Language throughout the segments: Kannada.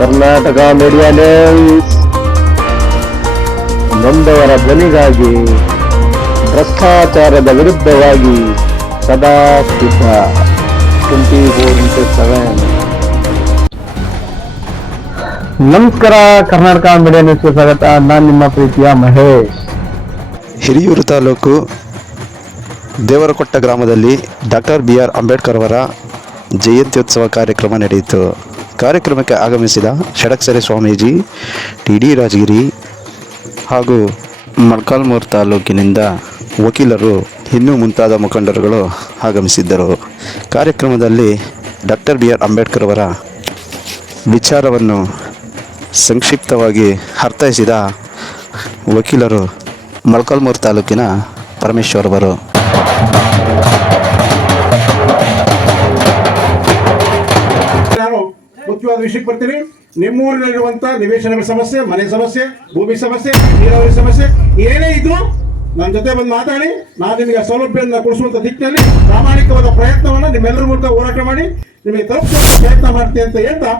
ಕರ್ನಾಟಕ ಮೀಡಿಯಾ ನ್ಯೂಸ್ ನೊಂದವರ ಧ್ವನಿಗಾಗಿ, ಭ್ರಷ್ಟಾಚಾರದ ವಿರುದ್ಧವಾಗಿ ಸದಾ ಸಿದ್ಧ. 24x7. ನಮಸ್ಕಾರ, ಕರ್ನಾಟಕ ಮೀಡಿಯಾ ನ್ಯೂಸ್ಗೆ ಸ್ವಾಗತ. ನಾನು ನಿಮ್ಮ ಪ್ರೀತಿಯ ಮಹೇಶ್. ಹಿರಿಯೂರು ತಾಲೂಕು ದೇವರಕೊಟ್ಟ ಗ್ರಾಮದಲ್ಲಿ ಡಾಕ್ಟರ್ BR ಅಂಬೇಡ್ಕರ್ ಅವರ ಜಯಂತ್ಯೋತ್ಸವ ಕಾರ್ಯಕ್ರಮ ನಡೆಯಿತು. ಕಾರ್ಯಕ್ರಮಕ್ಕೆ ಆಗಮಿಸಿದ ಷಡಕ್ಷರಿ ಸ್ವಾಮೀಜಿ, TD ರಾಜಗಿರಿ ಹಾಗೂ ಮೊಳಕಾಲ್ಮೂರು ತಾಲೂಕಿನಿಂದ ವಕೀಲರು ಇನ್ನೂ ಮುಂತಾದ ಮುಖಂಡರುಗಳು ಆಗಮಿಸಿದ್ದರು. ಕಾರ್ಯಕ್ರಮದಲ್ಲಿ ಡಾಕ್ಟರ್ BR ಅಂಬೇಡ್ಕರ್ ಅವರ ವಿಚಾರವನ್ನು ಸಂಕ್ಷಿಪ್ತವಾಗಿ ಅರ್ಥೈಸಿದ ವಕೀಲರು ಮೊಳಕಾಲ್ಮೂರು ತಾಲೂಕಿನ ಪರಮೇಶ್ವರ್ ಅವರು. ನಾನು ಮುಖ್ಯವಾದ ವಿಷಯಕ್ಕೆ ಬರ್ತೀನಿ. ನಿಮ್ಮೂರಿನಲ್ಲಿರುವಂತ ನಿವೇಶನಗಳ ಸಮಸ್ಯೆ, ಮನೆ ಸಮಸ್ಯೆ, ಭೂಮಿ ಸಮಸ್ಯೆ, ನೀರಾವರಿ ಸಮಸ್ಯೆ ಏನೇ ಇದ್ರು ನನ್ನ ಜೊತೆ ಬಂದು ಮಾತಾಡಿ. ನಾನು ನಿಮಗೆ ಸೌಲಭ್ಯವನ್ನು ಕೊಡಿಸುವಂತ ದಿಕ್ಕಿನಲ್ಲಿ ಪ್ರಾಮಾಣಿಕವಾದ ಪ್ರಯತ್ನವನ್ನು ನಿಮ್ಮೆಲ್ಲರ ಮೂಲಕ ಹೋರಾಟ ಮಾಡಿ ನಿಮಗೆ ತಲುಪಿಸುವ ಪ್ರಯತ್ನ ಮಾಡ್ತೀನಿ ಅಂತ ಹೇಳ್ತಾ,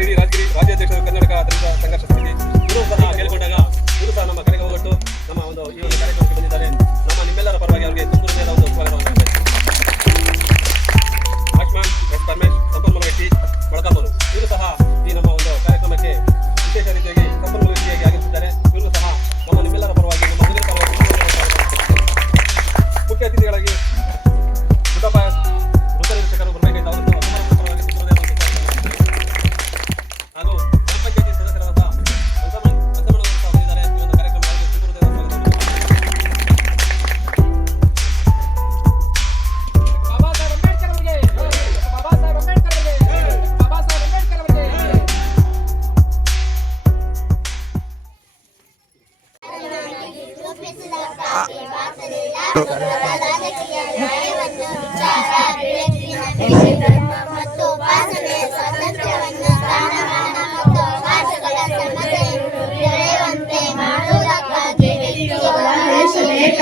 TD ರಾಜಗಿರಿ ರಾಜ್ಯಾಧ್ಯಕ್ಷರು, ಕರ್ನಾಟಕ ದಲಿತ ಸಂಘರ್ಷ ಸಮಿತಿ, ಇವರು ಸಹ ಕೇಳಿಕೊಂಡಾಗ ಇವರು ಸಹ ನಮ್ಮ ಕರೆಗೆ ಹೋಗ್ಬಿಟ್ಟು ನಮ್ಮ ಈ ಒಂದು ಕಾರ್ಯಕ್ರಮಕ್ಕೆ ಬಂದಿದ್ದಾರೆ. ನಮ್ಮ ನಿಮ್ಮೆಲ್ಲರ ಪರವಾಗಿ ಅವರಿಗೆ ತುಂಬ ಹೃದಯದ ಒಂದು ಸ್ವಾಗತವನ್ನು ಆಯುಷ್ಮಾನ್ ಪರಮೇಶ್ ಸಂಪನ್ಮೂಲ ವ್ಯಕ್ತಿ ಮೊಳಕಾಲ್ಮೂರು, ಇವರು ಸಹ ಈ ನಮ್ಮ ಒಂದು ಕಾರ್ಯಕ್ರಮಕ್ಕೆ ವಿಶೇಷ ರೀತಿಯಾಗಿ ಸಂಪನ್ಮೂಲ ವ್ಯಕ್ತಿಯಾಗಿ ಆಗಮಿಸಿದ್ದಾರೆ. ಇವರು ಸಹ ನಮ್ಮ ನಿಮ್ಮೆಲ್ಲರ ಪರವಾಗಿ ನಮ್ಮ ಹುಡುಗರ ಪರವಾಗಿ ಮುಖ್ಯ ಅತಿಥಿಗಳಾಗಿ ಗುಡ್ಡಪ್ಪ ವೃತ್ತ ನಿರೀಕ್ಷಕರು ಬರಬೇಕಾಯ್ತು.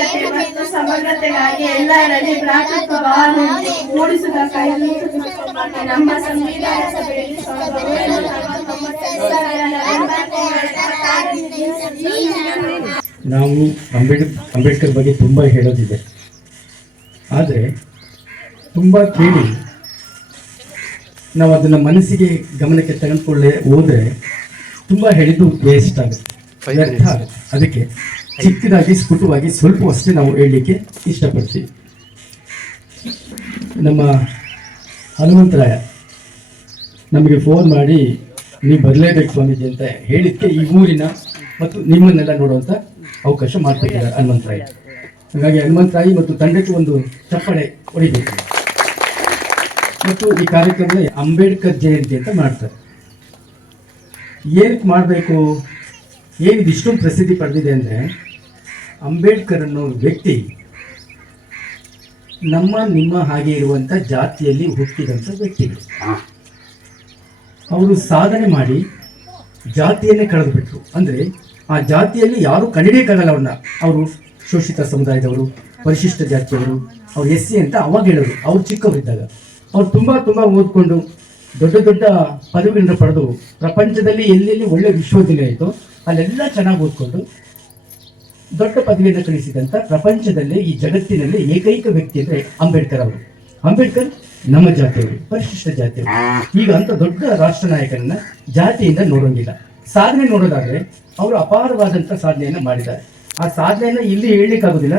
ಅವರನ್ನು ಸಮಗ್ರತೆಗಾಗಿ ಎಲ್ಲರಲ್ಲಿ ಭ್ರಾತೃತ್ವವನ್ನು ಮೂಡಿಸುವುದಕ್ಕಾಗಿ ನಮ್ಮ ಸಂವಿಧಾನ ಸಭೆಯಲ್ಲಿ ನಾವು ಅಂಬೇಡ್ಕರ್ ಬಗ್ಗೆ ತುಂಬ ಹೇಳೋದಿದೆ, ಆದರೆ ತುಂಬ ಕೇಳಿ ನಾವು ಅದನ್ನು ಮನಸ್ಸಿಗೆ ಗಮನಕ್ಕೆ ತೆಗೆದುಕೊಳ್ಳೆ ಹೋದರೆ ತುಂಬ ಹೇಳಿದ್ದು ವೇಸ್ಟ್ ಆಗುತ್ತೆ, ವ್ಯರ್ಥ ಆಗುತ್ತೆ. ಅದಕ್ಕೆ ಚಿಕ್ಕದಾಗಿ ಸ್ಫುಟವಾಗಿ ಸ್ವಲ್ಪವಷ್ಟೇ ನಾವು ಹೇಳಲಿಕ್ಕೆ ಇಷ್ಟಪಡ್ತೀವಿ. ನಮ್ಮ ಹನುಮಂತರಾಯ ನಮಗೆ ಫೋನ್ ಮಾಡಿ ನೀವು ಬರಲೇಬೇಕು ಸ್ವಾಮೀಜಿ ಅಂತ ಹೇಳಿದ್ದಕ್ಕೆ ಈ ಊರಿನ ಮತ್ತು ನಿಮ್ಮನ್ನೆಲ್ಲ ನೋಡುವಂಥ ಅವಕಾಶ ಮಾಡ್ತಿದ್ದಾರೆ ಹನುಮಂತರಾಯ. ಹಾಗಾಗಿ ಹನುಮಂತರಾಯಿ ಮತ್ತು ತಂಡಕ್ಕೆ ಒಂದು ಚಪ್ಪಾಳೆ ಹೊಡಿಬೇಕು. ಮತ್ತು ಈ ಕಾರ್ಯಕ್ರಮದಲ್ಲಿ ಅಂಬೇಡ್ಕರ್ ಜಯಂತಿ ಅಂತ ಮಾಡ್ತಾರೆ. ಏನಕ್ಕೆ ಮಾಡಬೇಕು, ಏನಿದು ಇಷ್ಟೊಂದು ಪ್ರಸಿದ್ಧಿ ಪಡೆದಿದೆ ಅಂದರೆ, ಅಂಬೇಡ್ಕರ್ ಅನ್ನೋ ವ್ಯಕ್ತಿ ನಿಮ್ಮ ಹಾಗೆ ಇರುವಂಥ ಜಾತಿಯಲ್ಲಿ ಹುಟ್ಟಿದಂಥ ವ್ಯಕ್ತಿಗಳು. ಅವರು ಸಾಧನೆ ಮಾಡಿ ಜಾತಿಯನ್ನೇ ಕಳೆದುಬಿಟ್ರು. ಅಂದರೆ ಆ ಜಾತಿಯಲ್ಲಿ ಯಾರು ಕಂಡಿಡಿಯಕ್ಕಾಗಲ್ಲ ಅವ್ರನ್ನ. ಅವರು ಶೋಷಿತ ಸಮುದಾಯದವರು, ಪರಿಶಿಷ್ಟ ಜಾತಿಯವರು, ಅವ್ರು SC ಅಂತ ಅವಾಗ ಹೇಳೋರು. ಅವ್ರು ಚಿಕ್ಕವರಿದ್ದಾಗ ಅವ್ರು ತುಂಬ ಓದ್ಕೊಂಡು ದೊಡ್ಡ ದೊಡ್ಡ ಪದವಿಗಳನ್ನು ಪಡೆದು ಪ್ರಪಂಚದಲ್ಲಿ ಎಲ್ಲೆಲ್ಲಿ ಒಳ್ಳೆ ವಿಶ್ವವಿದ್ಯಾಲಯ ಆಯಿತು ಅಲ್ಲೆಲ್ಲ ಚೆನ್ನಾಗಿ ಓದ್ಕೊಂಡು ದೊಡ್ಡ ಪದವಿಯನ್ನು ಕಳಿಸಿದಂಥ ಪ್ರಪಂಚದಲ್ಲೇ ಈ ಜಗತ್ತಿನಲ್ಲಿ ಏಕೈಕ ವ್ಯಕ್ತಿ ಅಂದರೆ ಅಂಬೇಡ್ಕರ್ ಅವರು. ಅಂಬೇಡ್ಕರ್ ನಮ್ಮ ಜಾತಿಯವರು, ಪರಿಶಿಷ್ಟ ಜಾತಿಯವರು. ಈಗ ಅಂತ ದೊಡ್ಡ ರಾಷ್ಟ್ರ ನಾಯಕನನ್ನ ಜಾತಿಯಿಂದ ನೋಡೋಂಗಿಲ್ಲ. ಸಾಧನೆ ನೋಡೋದಾದ್ರೆ ಅವರು ಅಪಾರವಾದಂಥ ಸಾಧನೆಯನ್ನು ಮಾಡಿದ್ದಾರೆ. ಆ ಸಾಧನೆಯನ್ನು ಇಲ್ಲಿ ಹೇಳಲಿಕ್ಕಾಗೋದಿಲ್ಲ.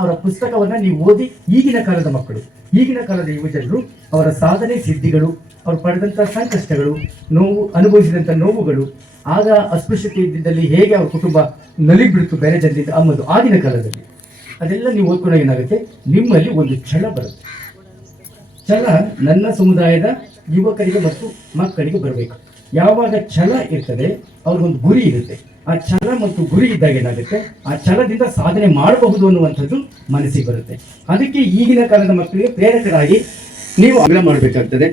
ಅವರ ಪುಸ್ತಕವನ್ನ ನೀವು ಓದಿ, ಈಗಿನ ಕಾಲದ ಮಕ್ಕಳು, ಈಗಿನ ಕಾಲದ ಯುವಜನರು ಅವರ ಸಾಧನೆ ಸಿದ್ಧಿಗಳು, ಅವರು ಪಡೆದಂಥ ಸಂಕಷ್ಟಗಳು, ಅನುಭವಿಸಿದಂಥ ನೋವುಗಳು, ಆಗ ಅಸ್ಪೃಶ್ಯತೆ ಇದ್ದಿದ್ದಲ್ಲಿ ಹೇಗೆ ಅವ್ರ ಕುಟುಂಬ ನಲಿಬಿಡ್ತು ಬೇರೆ ಜನರಿಂದ ಅನ್ನೋದು ಆಗಿನ ಕಾಲದಲ್ಲಿ, ಅದೆಲ್ಲ ನೀವು ಓದ್ಕೊಂಡಾಗ ಏನಾಗುತ್ತೆ, ನಿಮ್ಮಲ್ಲಿ ಒಂದು ಛಲ ಬರುತ್ತೆ. ಛಲ ನನ್ನ ಸಮುದಾಯದ ಯುವಕರಿಗೆ ಮತ್ತು ಮಕ್ಕಳಿಗೆ ಬರಬೇಕು. ಯಾವಾಗ ಛಲ ಇರ್ತದೆ, ಅವ್ರಿಗೊಂದು ಗುರಿ ಇರುತ್ತೆ. ಆ ಛಲ ಮತ್ತು ಗುರಿ ಇದ್ದಾಗ ಏನಾಗುತ್ತೆ, ಆ ಛಲದಿಂದ ಸಾಧನೆ ಮಾಡಬಹುದು ಅನ್ನುವಂಥದ್ದು ಮನಸ್ಸಿಗೆ ಬರುತ್ತೆ. ಅದಕ್ಕೆ ಈಗಿನ ಕಾಲದ ಮಕ್ಕಳಿಗೆ ಪ್ರೇರಕರಾಗಿ ನೀವು ಅಗಲ ಮಾಡಬೇಕಾಗ್ತದೆ.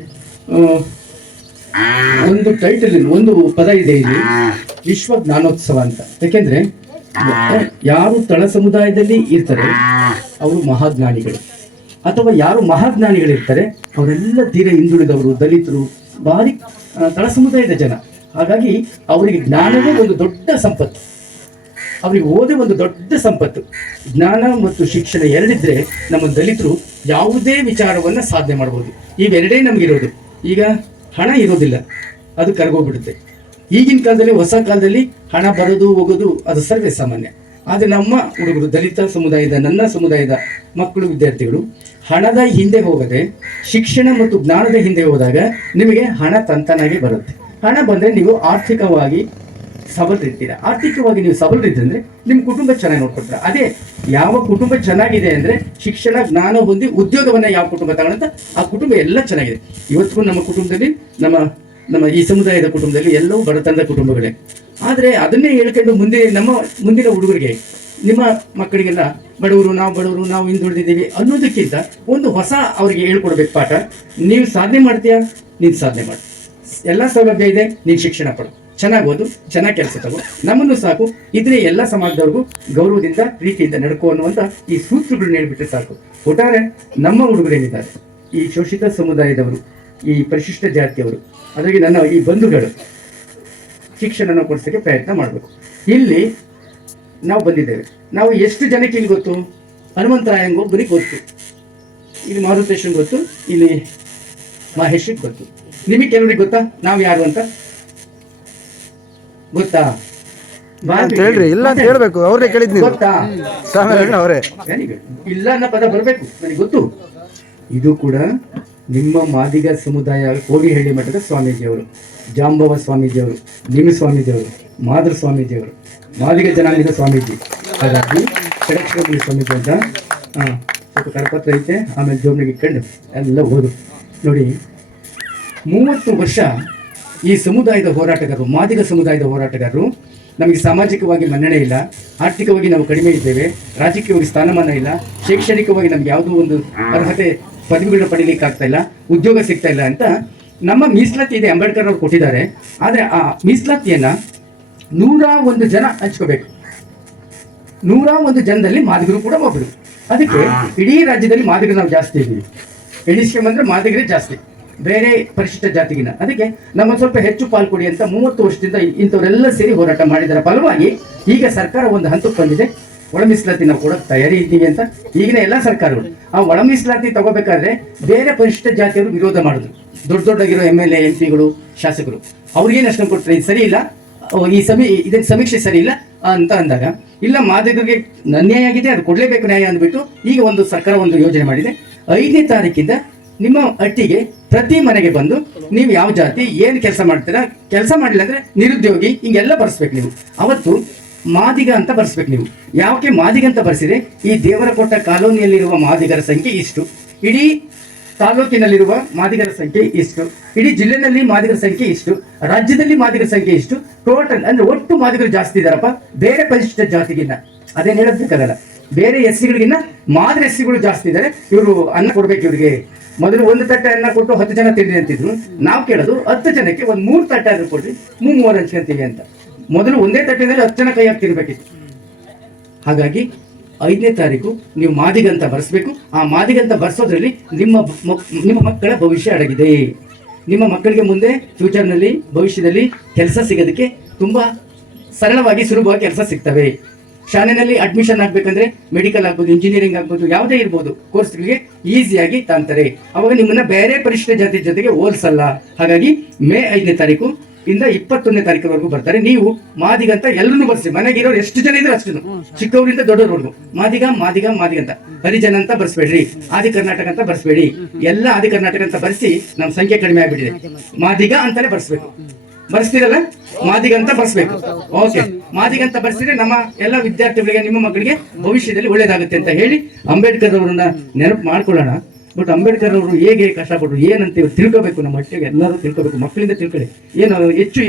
ಒಂದು ಟೈಟಲ್, ಒಂದು ಪದ ಇದೆ ಇಲ್ಲಿ, ವಿಶ್ವ ಜ್ಞಾನೋತ್ಸವ ಅಂತ. ಯಾಕೆಂದ್ರೆ ಯಾರು ತಳ ಸಮುದಾಯದಲ್ಲಿ ಇರ್ತಾರೆ ಅವರು ಮಹಾಜ್ಞಾನಿಗಳು, ಅಥವಾ ಯಾರು ಮಹಾಜ್ಞಾನಿಗಳಿರ್ತಾರೆ ಅವರೆಲ್ಲ ತೀರ ಹಿಂದುಳಿದವರು, ದಲಿತರು, ಭಾರಿ ತಳ ಸಮುದಾಯದ ಜನ. ಹಾಗಾಗಿ ಅವರಿಗೆ ಜ್ಞಾನವೇ ಒಂದು ದೊಡ್ಡ ಸಂಪತ್ತು, ಅವರಿಗೆ ಓದೇ ಒಂದು ದೊಡ್ಡ ಸಂಪತ್ತು. ಜ್ಞಾನ ಮತ್ತು ಶಿಕ್ಷಣ ಎರಡಿದ್ರೆ ನಮ್ಮ ದಲಿತರು ಯಾವುದೇ ವಿಚಾರವನ್ನ ಸಾಧನೆ ಮಾಡಬಹುದು. ಇವೆರಡೇ ನಮಗಿರೋದು. ಈಗ ಹಣ ಇರೋದಿಲ್ಲ, ಅದು ಕರಗೋಗ್ಬಿಡುತ್ತೆ. ಈಗಿನ ಕಾಲದಲ್ಲಿ, ಹೊಸ ಕಾಲದಲ್ಲಿ ಹಣ ಬರೋದು ಹೋಗೋದು ಅದು ಸರ್ವೇ ಸಾಮಾನ್ಯ. ಆದರೆ ನಮ್ಮ ಹುಡುಗರು, ದಲಿತ ಸಮುದಾಯದ, ನನ್ನ ಸಮುದಾಯದ ಮಕ್ಕಳು, ವಿದ್ಯಾರ್ಥಿಗಳು ಹಣದ ಹಿಂದೆ ಹೋಗದೆ ಶಿಕ್ಷಣ ಮತ್ತು ಜ್ಞಾನದ ಹಿಂದೆ ಹೋದಾಗ ನಿಮಗೆ ಹಣ ತಂತಾನಾಗೆ ಬರುತ್ತೆ. ಹಣ ಬಂದರೆ ನೀವು ಆರ್ಥಿಕವಾಗಿ ಸಬಲರಿರ್ತೀರ. ಆರ್ಥಿಕವಾಗಿ ನೀವು ಸಬಲರಿದ್ದಂದ್ರೆ ನಿಮ್ಮ ಕುಟುಂಬ ಚೆನ್ನಾಗಿ ನೋಡ್ಕೊಳ್ತಾರೆ. ಅದೇ ಯಾವ ಕುಟುಂಬ ಚೆನ್ನಾಗಿದೆ ಅಂದ್ರೆ ಶಿಕ್ಷಣ ಜ್ಞಾನ ಹೊಂದಿ ಉದ್ಯೋಗವನ್ನ ಯಾವ ಕುಟುಂಬ ತಗೊಳ್ಳಂತ ಆ ಕುಟುಂಬ ಎಲ್ಲ ಚೆನ್ನಾಗಿದೆ. ಇವತ್ತಿಗೂ ನಮ್ಮ ಕುಟುಂಬದಲ್ಲಿ, ನಮ್ಮ ಈ ಸಮುದಾಯದ ಕುಟುಂಬದಲ್ಲಿ ಎಲ್ಲವೂ ಬಡತನದ ಕುಟುಂಬಗಳೇ. ಆದರೆ ಅದನ್ನೇ ಹೇಳ್ಕೊಂಡು ಮುಂದಿನ ಹುಡುಗರಿಗೆ, ನಿಮ್ಮ ಮಕ್ಕಳಿಗೆಲ್ಲ ಬಡವರು, ನಾವು ಹಿಂದುಳಿದಿದ್ದೀವಿ ಅನ್ನೋದಕ್ಕಿಂತ ಒಂದು ಹೊಸ ಅವರಿಗೆ ಹೇಳ್ಕೊಡ್ಬೇಕು ಪಾಠ. ನೀವು ಸಾಧನೆ ಮಾಡ್ತೀಯಾ, ನೀನು ಸಾಧನೆ ಮಾಡು, ಎಲ್ಲ ಸೌಲಭ್ಯ ಇದೆ, ನೀನು ಶಿಕ್ಷಣ ಪಡು, ಚೆನ್ನಾಗಿ ಓದು, ಚೆನ್ನಾಗಿ ಕೆಲಸ ತಗೋ, ನಮ್ಮನ್ನು ಸಾಕು, ಇದ್ರೆ ಎಲ್ಲ ಸಮಾಜದವ್ರಿಗೂ ಗೌರವದಿಂದ, ಪ್ರೀತಿಯಿಂದ ನಡ್ಕೋ ಅನ್ನುವಂಥ ಈ ಸೂತ್ರಗಳನ್ನ ಹೇಳ್ಬಿಟ್ರೆ ಸಾಕು. ಒಟ್ಟಾರೆ ನಮ್ಮ ಹುಡುಗರೇನಿದ್ದಾರೆ, ಈ ಶೋಷಿತ ಸಮುದಾಯದವರು, ಈ ಪರಿಶಿಷ್ಟ ಜಾತಿಯವರು, ಅದರಿಗೆ ನನ್ನ ಈ ಬಂಧುಗಳು ಶಿಕ್ಷಣನ ಕೊಡಿಸೋಕ್ಕೆ ಪ್ರಯತ್ನ ಮಾಡಬೇಕು. ಇಲ್ಲಿ ನಾವು ಬಂದಿದ್ದೇವೆ. ನಾವು ಎಷ್ಟು ಜನಕ್ಕೆ ಇಲ್ಲಿ ಗೊತ್ತು? ಹನುಮಂತರಾಯಂಗೆ ಒಬ್ಬರಿಗೆ ಗೊತ್ತು, ಇಲ್ಲಿ ಮಾರುತೇಶನ್ ಗೊತ್ತು, ಇಲ್ಲಿ ಮಹೇಶಿಗೆ ಗೊತ್ತು. ನಿಮಗೆ ಕೆಲವರಿಗೆ ಗೊತ್ತಾ ನಾವು ಯಾರು ಅಂತ? ಗೊತ್ತಾ? ಹೇಳ್ರಿ, ಇಲ್ಲ ಅಂತ ಹೇಳ್ಬೇಕು. ಅವ್ರೇ ಕೇಳಿದ್ನಿ, ಗೊತ್ತಾ? ಅವರೇ. ಇಲ್ಲ ಅನ್ನೋ ಪದ ಬರಬೇಕು, ನನಗೆ ಗೊತ್ತು. ಇದು ಕೂಡ ನಿಮ್ಮ ಮಾದಿಗ ಸಮುದಾಯ ಕೋಡಿಹಳ್ಳಿ ಮಠದ ಸ್ವಾಮೀಜಿಯವರು, ಜಾಂಬವ ಸ್ವಾಮೀಜಿಯವರು, ನಿಮ ಸ್ವಾಮೀಜಿಯವರು, ಮಾದ್ರ ಸ್ವಾಮೀಜಿಯವರು, ಮಾದಿಗ ಜನಾಂಗದ ಸ್ವಾಮೀಜಿ. ಹಾಗಾಗಿ ಕಡಕ್ಷರಮುನಿ ಸ್ವಾಮೀಜಿ ಅಂತ ಸ್ವಲ್ಪ ಕರಪತ್ರ ಐತೆ, ಆಮೇಲೆ ಜೋಬ್ನಿಗೆ ಇಟ್ಕೊಂಡು ಎಲ್ಲ ಓದು. ನೋಡಿ, 30 ವರ್ಷ ಈ ಸಮುದಾಯದ ಹೋರಾಟಗಾರರು, ಮಾದಿಗ ಸಮುದಾಯದ ಹೋರಾಟಗಾರರು, ನಮಗೆ ಸಾಮಾಜಿಕವಾಗಿ ಮನ್ನಣೆ ಇಲ್ಲ, ಆರ್ಥಿಕವಾಗಿ ನಾವು ಕಡಿಮೆ ಇದ್ದೇವೆ, ರಾಜಕೀಯವಾಗಿ ಸ್ಥಾನಮಾನ ಇಲ್ಲ, ಶೈಕ್ಷಣಿಕವಾಗಿ ನಮ್ಗೆ ಯಾವುದೋ ಒಂದು ಅರ್ಹತೆ ಪದವಿಗಳನ್ನ ಪಡೀಲಿಕ್ಕೆ ಆಗ್ತಾ ಇಲ್ಲ, ಉದ್ಯೋಗ ಸಿಗ್ತಾ ಇಲ್ಲ ಅಂತ ನಮ್ಮ ಮೀಸಲಾತಿ ಇದೆ, ಅಂಬೇಡ್ಕರ್ ಅವರು ಕೊಟ್ಟಿದ್ದಾರೆ. ಆದರೆ ಆ ಮೀಸಲಾತಿಯನ್ನ 101 ಜನ ಹಂಚ್ಕೋಬೇಕು. 101 ಜನದಲ್ಲಿ ಮಾದಿಗರು ಕೂಡ ಒಬ್ಬರು. ಅದಕ್ಕೆ ಇಡೀ ರಾಜ್ಯದಲ್ಲಿ ಮಾದಿಗರು ನಾವು ಜಾಸ್ತಿ ಇದ್ದೀವಿ. ಎಣಿಸ್ಕೊಂಬಂದ್ರೆ ಮಾದಿಗರೇ ಜಾಸ್ತಿ ಬೇರೆ ಪರಿಶಿಷ್ಟ ಜಾತಿಗಿನ. ಅದಕ್ಕೆ ನಮ್ಮ ಸ್ವಲ್ಪ ಹೆಚ್ಚು ಪಾಲು ಕೊಡಿ ಅಂತ 30 ವರ್ಷದಿಂದ ಇಂಥವರೆಲ್ಲ ಸೇರಿ ಹೋರಾಟ ಮಾಡಿದರ ಫಲವಾಗಿ ಈಗ ಸರ್ಕಾರ ಒಂದು ಹಂತಕ್ಕೆ ಬಂದಿದೆ. ಒಳ ಮೀಸಲಾತಿ ನಾವು ಕೊಡೋಕೆ ತಯಾರಿ ಇದ್ದೀವಿ ಅಂತ ಈಗಿನ ಎಲ್ಲ ಸರ್ಕಾರಗಳು. ಆ ಒಳ ಮೀಸಲಾತಿ ತಗೋಬೇಕಾದ್ರೆ ಬೇರೆ ಪರಿಶಿಷ್ಟ ಜಾತಿಯವರು ವಿರೋಧ ಮಾಡಿದ್ರು. ದೊಡ್ಡದಾಗಿರೋ MLA, MP ಗಳು, ಶಾಸಕರು ಅವ್ರಿಗೇನು ಅಷ್ಟು ಕೊಡ್ತಾರೆ, ಇದು ಸರಿ ಇಲ್ಲ, ಇದನ್ನ ಸಮೀಕ್ಷೆ ಸರಿ ಇಲ್ಲ ಅಂತ ಅಂದಾಗ, ಇಲ್ಲ ಮಾದಿಗರಿಗೆ ಅನ್ಯಾಯ ಆಗಿದೆ, ಅದು ಕೊಡಲೇಬೇಕು ನ್ಯಾಯ ಅಂದ್ಬಿಟ್ಟು ಈಗ ಒಂದು ಸರ್ಕಾರ ಒಂದು ಯೋಜನೆ ಮಾಡಿದೆ. 5ನೇ ತಾರೀಕಿಂದ ನಿಮ್ಮ ಹಟ್ಟಿಗೆ ಪ್ರತಿ ಮನೆಗೆ ಬಂದು ನೀವು ಯಾವ ಜಾತಿ, ಏನು ಕೆಲಸ ಮಾಡ್ತೀರಾ, ಕೆಲಸ ಮಾಡಿಲ್ಲ ಅಂದ್ರೆ ನಿರುದ್ಯೋಗಿ, ಹಿಂಗೆಲ್ಲ ಬರ್ಸ್ಬೇಕು. ನೀವು ಅವತ್ತು ಮಾದಿಗ ಅಂತ ಬರ್ಸ್ಬೇಕು. ನೀವು ಯಾಕೆ ಮಾದಿಗ ಅಂತ ಬರ್ಸಿದ್ರೆ, ಈ ದೇವರಕೊಟ್ಟ ಕಾಲೋನಿಯಲ್ಲಿರುವ ಮಾದಿಗರ ಸಂಖ್ಯೆ ಇಷ್ಟು, ಇಡೀ ತಾಲೂಕಿನಲ್ಲಿರುವ ಮಾದಿಗರ ಸಂಖ್ಯೆ ಇಷ್ಟು, ಇಡೀ ಜಿಲ್ಲೆನಲ್ಲಿ ಮಾದಿಗರ ಸಂಖ್ಯೆ ಇಷ್ಟು, ರಾಜ್ಯದಲ್ಲಿ ಮಾದಿಗರ ಸಂಖ್ಯೆ ಇಷ್ಟು, ಟೋಟಲ್ ಅಂದ್ರೆ ಒಟ್ಟು ಮಾದಿಗರು ಜಾಸ್ತಿ ಇದಾರಪ್ಪ ಬೇರೆ ಪರಿಶಿಷ್ಟ ಜಾತಿಗಿನ್ನ. ಅದೇನು ಹೇಳಬೇಕಾಗಲ್ಲ, ಬೇರೆ ಎಸ್ಸಿಗಳಿಗಿನ್ನ ಮಾದಿಗ ಎಸ್ಸಿಗಳು ಜಾಸ್ತಿ ಇದ್ದಾರೆ. ಇವರು ಅನ್ನ ಕೊಡ್ಬೇಕು ಇವರಿಗೆ. ಮೊದಲು 1 ತಟ್ಟೆ ಅನ್ನ ಕೊಟ್ಟು 10 ಜನ ತಿನ್ನಿ ಅಂತಿದ್ರು. ನಾವು ಕೇಳೋದು 10 ಜನಕ್ಕೆ ಒಂದು 3 ತಟ್ಟೆ ಆದ್ರೂ ಕೊಡ್ರಿ, 3 ಹಂಚ್ಕೊಂತೀವಿ ಅಂತ. ಮೊದಲು ಒಂದೇ ತಟ್ಟೆನಲ್ಲಿ 10 ಜನ ಕೈಯಾಗಿ ತಿನ್ಬೇಕಿತ್ತು. ಹಾಗಾಗಿ 5ನೇ ತಾರೀಕು ನೀವು ಮಾದಿಗಂತ ಬರ್ಸ್ಬೇಕು. ಆ ಮಾದಿಗಂತ ಬರ್ಸೋದ್ರಲ್ಲಿ ನಿಮ್ಮ ಮಕ್ಕಳ ಭವಿಷ್ಯ ಅಡಗಿದೆ. ನಿಮ್ಮ ಮಕ್ಕಳಿಗೆ ಮುಂದೆ ಫ್ಯೂಚರ್ನಲ್ಲಿ, ಭವಿಷ್ಯದಲ್ಲಿ ಕೆಲಸ ಸಿಗೋದಕ್ಕೆ ತುಂಬಾ ಸರಳವಾಗಿ, ಸುಲಭವಾಗಿ ಕೆಲಸ ಸಿಗ್ತವೆ. ಶಾಲೆಯಲ್ಲಿ ಅಡ್ಮಿಷನ್ ಆಗ್ಬೇಕಂದ್ರೆ ಮೆಡಿಕಲ್ ಆಗ್ಬೋದು, ಇಂಜಿನಿಯರಿಂಗ್ ಆಗ್ಬೋದು, ಯಾವುದೇ ಇರ್ಬೋದು ಕೋರ್ಸ್ಗಳಿಗೆ ಈಸಿಯಾಗಿ ತಾಂತಾರೆ. ಅವಾಗ ನಿಮ್ಮನ್ನ ಬೇರೆ ಪರಿಶಿಷ್ಟ ಜಾತಿ ಜೊತೆಗೆ ಹೋಲ್ಸಲ್ಲ. ಹಾಗಾಗಿ ಮೇ 5ನೇ ತಾರೀಕು ಇಂದ 21ನೇ ತಾರೀಕುವರೆಗೂ ಬರ್ತಾರೆ. ನೀವು ಮಾದಿಗಂತ ಎಲ್ಲರೂ ಬರ್ಸಿ. ಮನೆಗಿರೋರು ಎಷ್ಟು ಜನ ಇದ್ರೆ ಅಷ್ಟು, ಚಿಕ್ಕವರಿಂದ ದೊಡ್ಡವರೆಗೂ ಮಾದಿಗ ಮಾದಿಗ ಮಾದಿಗ ಅಂತ. ಹರಿಜನ ಅಂತ ಬರ್ಸ್ಬೇಡ್ರಿ, ಆದಿ ಕರ್ನಾಟಕ ಅಂತ ಬರ್ಸ್ಬೇಡಿ. ಎಲ್ಲ ಆದಿ ಕರ್ನಾಟಕ ಅಂತ ಬರ್ಸಿ ನಮ್ಮ ಸಂಖ್ಯೆ ಕಡಿಮೆ ಆಗ್ಬಿಟ್ಟಿದೆ. ಮಾದಿಗ ಅಂತಾನೆ ಬರ್ಸ್ಬೇಕು. ಬರ್ಸ್ತಿರಲ್ಲ, ಮಾದಿಗ ಅಂತ ಬರ್ಸ್ಬೇಕು. ಓಕೆ, ಮಾದಿಗ ಅಂತ ಬರ್ಸಿದ್ರೆ ನಮ್ಮ ಎಲ್ಲ ವಿದ್ಯಾರ್ಥಿಗಳಿಗೆ, ನಿಮ್ಮ ಮಕ್ಕಳಿಗೆ ಭವಿಷ್ಯದಲ್ಲಿ ಒಳ್ಳೇದಾಗುತ್ತೆ ಅಂತ ಹೇಳಿ ಅಂಬೇಡ್ಕರ್ ಅವರನ್ನ ನೆನಪು ಮಾಡ್ಕೊಳ್ಳೋಣ. ಬಟ್ ಅಂಬೇಡ್ಕರ್ ಅವರು ಹೇಗೆ ಕಷ್ಟಪಟ್ಟರು ಏನಂತ ತಿಳ್ಕೋಬೇಕು. ನಮ್ಮ ಮಟ್ಟಿಗೆ ಎಲ್ಲರೂ ತಿಳ್ಕೋಬೇಕು. ಮಕ್ಕಳಿಂದ ತಿಳ್ಕೊಳ್ಳಿ. ಏನು ಹೆಚ್ಚು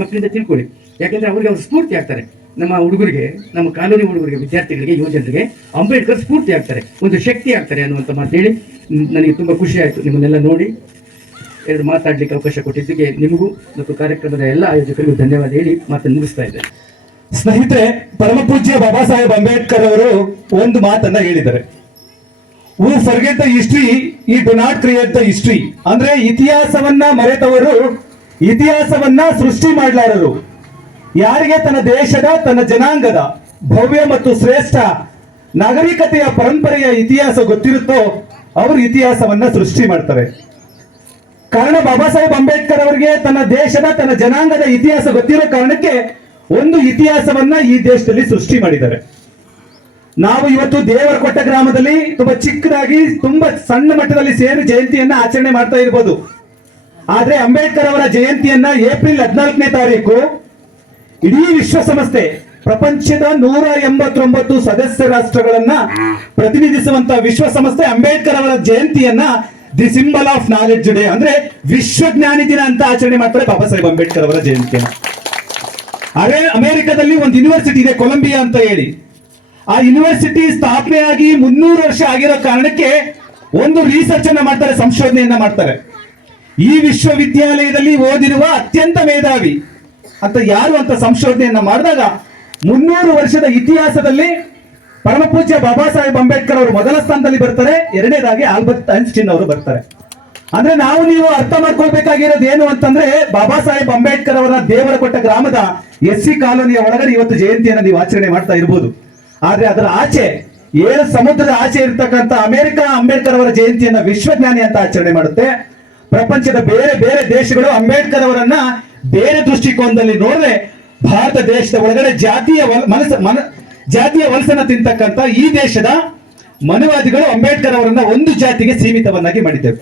ಮಕ್ಕಳಿಂದ ತಿಳ್ಕೊಳ್ಳಿ. ಯಾಕಂದ್ರೆ ಅವ್ರಿಗೆ ಅವ್ರು ಸ್ಫೂರ್ತಿ ಆಗ್ತಾರೆ. ನಮ್ಮ ಹುಡುಗರಿಗೆ, ನಮ್ಮ ಕಾನೂನು ಹುಡುಗರಿಗೆ, ವಿದ್ಯಾರ್ಥಿಗಳಿಗೆ, ಯುವಜನರಿಗೆ ಅಂಬೇಡ್ಕರ್ ಸ್ಫೂರ್ತಿ ಆಗ್ತಾರೆ, ಒಂದು ಶಕ್ತಿ ಆಗ್ತಾರೆ ಅನ್ನುವಂಥ ಮಾತು ಹೇಳಿ ನನಗೆ ತುಂಬ ಖುಷಿ ಆಯಿತು. ನಿಮ್ಮನ್ನೆಲ್ಲ ನೋಡಿ ಎರಡು ಮಾತಾಡ್ಲಿಕ್ಕೆ ಅವಕಾಶ ಕೊಟ್ಟಿದ್ದಕ್ಕೆ ನಿಮಗೂ ಮತ್ತು ಕಾರ್ಯಕ್ರಮದ ಎಲ್ಲ ಆಯೋಜಕರಿಗೂ ಧನ್ಯವಾದ ಹೇಳಿ ಮಾತನ್ನು ಮುಗಿಸ್ತಾ ಇದ್ದೇನೆ. ಸ್ನೇಹಿತರೆ, ಪರಮ ಪೂಜ್ಯ ಬಾಬಾ ಸಾಹೇಬ್ ಅಂಬೇಡ್ಕರ್ ಅವರು ಒಂದು ಮಾತನ್ನ ಹೇಳಿದ್ದಾರೆ, ಹೂ ಫರ್ಗೆಟ್ ದ ಹಿಸ್ಟ್ರಿ, ಈ do not create the history. ಅಂದ್ರೆ ಇತಿಹಾಸವನ್ನ ಮರೆತವರು ಇತಿಹಾಸವನ್ನ ಸೃಷ್ಟಿ ಮಾಡಲಾರರು. ಯಾರಿಗೆ ತನ್ನ ದೇಶದ, ತನ್ನ ಜನಾಂಗದ ಭವ್ಯ ಮತ್ತು ಶ್ರೇಷ್ಠ ನಾಗರಿಕತೆಯ ಪರಂಪರೆಯ ಇತಿಹಾಸ ಗೊತ್ತಿರುತ್ತೋ ಅವರು ಇತಿಹಾಸವನ್ನ ಸೃಷ್ಟಿ ಮಾಡ್ತಾರೆ. ಕಾರಣ ಬಾಬಾ ಸಾಹೇಬ್ ಅಂಬೇಡ್ಕರ್ ಅವರಿಗೆ ತನ್ನ ದೇಶದ, ತನ್ನ ಜನಾಂಗದ ಇತಿಹಾಸ ಗೊತ್ತಿರೋ ಕಾರಣಕ್ಕೆ ಒಂದು ಇತಿಹಾಸವನ್ನ ಈ ದೇಶದಲ್ಲಿ ಸೃಷ್ಟಿ ಮಾಡಿದ್ದಾರೆ. ನಾವು ಇವತ್ತು ದೇವರಕೊಟ್ಟ ಗ್ರಾಮದಲ್ಲಿ ತುಂಬಾ ಚಿಕ್ಕದಾಗಿ, ತುಂಬಾ ಸಣ್ಣ ಮಟ್ಟದಲ್ಲಿ ಸೇರಿ ಜಯಂತಿಯನ್ನ ಆಚರಣೆ ಮಾಡ್ತಾ ಇರ್ಬೋದು. ಆದ್ರೆ ಅಂಬೇಡ್ಕರ್ ಅವರ ಜಯಂತಿಯನ್ನ ಏಪ್ರಿಲ್ 14ನೇ ತಾರೀಕು ಇಡೀ ವಿಶ್ವಸಂಸ್ಥೆ, ಪ್ರಪಂಚದ 189 ಸದಸ್ಯ ರಾಷ್ಟ್ರಗಳನ್ನ ಪ್ರತಿನಿಧಿಸುವಂತ ವಿಶ್ವಸಂಸ್ಥೆ ಅಂಬೇಡ್ಕರ್ ಅವರ ಜಯಂತಿಯನ್ನ the symbol of knowledge day, ಅಂದ್ರೆ ವಿಶ್ವಜ್ಞಾನಿ ದಿನ ಅಂತ ಆಚರಣೆ ಮಾಡ್ತಾರೆ ಬಾಬಾ ಸಾಹೇಬ್ ಅಂಬೇಡ್ಕರ್ ಅವರ ಜಯಂತಿಯನ್ನ. ಅದೇ ಅಮೆರಿಕದಲ್ಲಿ ಒಂದು ಯೂನಿವರ್ಸಿಟಿ ಇದೆ, ಕೊಲಂಬಿಯಾ ಅಂತ ಹೇಳಿ. ಆ ಯೂನಿವರ್ಸಿಟಿ ಸ್ಥಾಪನೆಯಾಗಿ 300 ವರ್ಷ ಆಗಿರೋ ಕಾರಣಕ್ಕೆ ಒಂದು ರಿಸರ್ಚ್ ಅನ್ನ ಮಾಡ್ತಾರೆ, ಸಂಶೋಧನೆಯನ್ನ ಮಾಡ್ತಾರೆ. ಈ ವಿಶ್ವವಿದ್ಯಾಲಯದಲ್ಲಿ ಓದಿರುವ ಅತ್ಯಂತ ಮೇಧಾವಿ ಅಂತ ಯಾರು ಅಂತ ಸಂಶೋಧನೆಯನ್ನ ಮಾಡಿದಾಗ 300 ವರ್ಷದ ಇತಿಹಾಸದಲ್ಲಿ ಪರಮ ಪೂಜ್ಯ ಬಾಬಾ ಸಾಹೇಬ್ ಅಂಬೇಡ್ಕರ್ ಅವರು ಮೊದಲ ಸ್ಥಾನದಲ್ಲಿ ಬರ್ತಾರೆ, ಎರಡನೇದಾಗಿ ಆಲ್ಬರ್ಟ್ ಐನ್ಸ್ಟೀನ್ ಅವರು ಬರ್ತಾರೆ. ಅಂದ್ರೆ ನಾವು ನೀವು ಅರ್ಥ ಮಾಡ್ಕೊಳ್ಬೇಕಾಗಿರೋದು ಏನು ಅಂತಂದ್ರೆ, ಬಾಬಾ ಸಾಹೇಬ್ ಅಂಬೇಡ್ಕರ್ ಅವರ ದೇವರಕೊಟ್ಟ ಗ್ರಾಮದ SC ಕಾಲೋನಿಯ ಒಳಗಡೆ ಇವತ್ತು ಜಯಂತಿಯನ್ನ ನೀವು ಆಚರಣೆ ಮಾಡ್ತಾ ಇರಬಹುದು. ಆದ್ರೆ ಅದರ ಆಚೆ, 7 ಸಮುದ್ರದ ಆಚೆ ಇರ್ತಕ್ಕಂಥ ಅಮೆರಿಕ ಅಂಬೇಡ್ಕರ್ ಅವರ ಜಯಂತಿಯನ್ನ ವಿಶ್ವಜ್ಞಾನಿ ಅಂತ ಆಚರಣೆ ಮಾಡುತ್ತೆ. ಪ್ರಪಂಚದ ಬೇರೆ ಬೇರೆ ದೇಶಗಳು ಅಂಬೇಡ್ಕರ್ ಅವರನ್ನ ಬೇರೆ ದೃಷ್ಟಿಕೋನದಲ್ಲಿ ನೋಡಿದ್ರೆ, ಭಾರತ ದೇಶದ ಒಳಗಡೆ ಜಾತಿಯ ವಲಸನ್ನ ತಿಂತಕ್ಕಂಥ ಈ ದೇಶದ ಮನುವಾದಿಗಳು ಅಂಬೇಡ್ಕರ್ ಅವರನ್ನ ಒಂದು ಜಾತಿಗೆ ಸೀಮಿತವನ್ನಾಗಿ ಮಾಡಿದ್ದೇವೆ.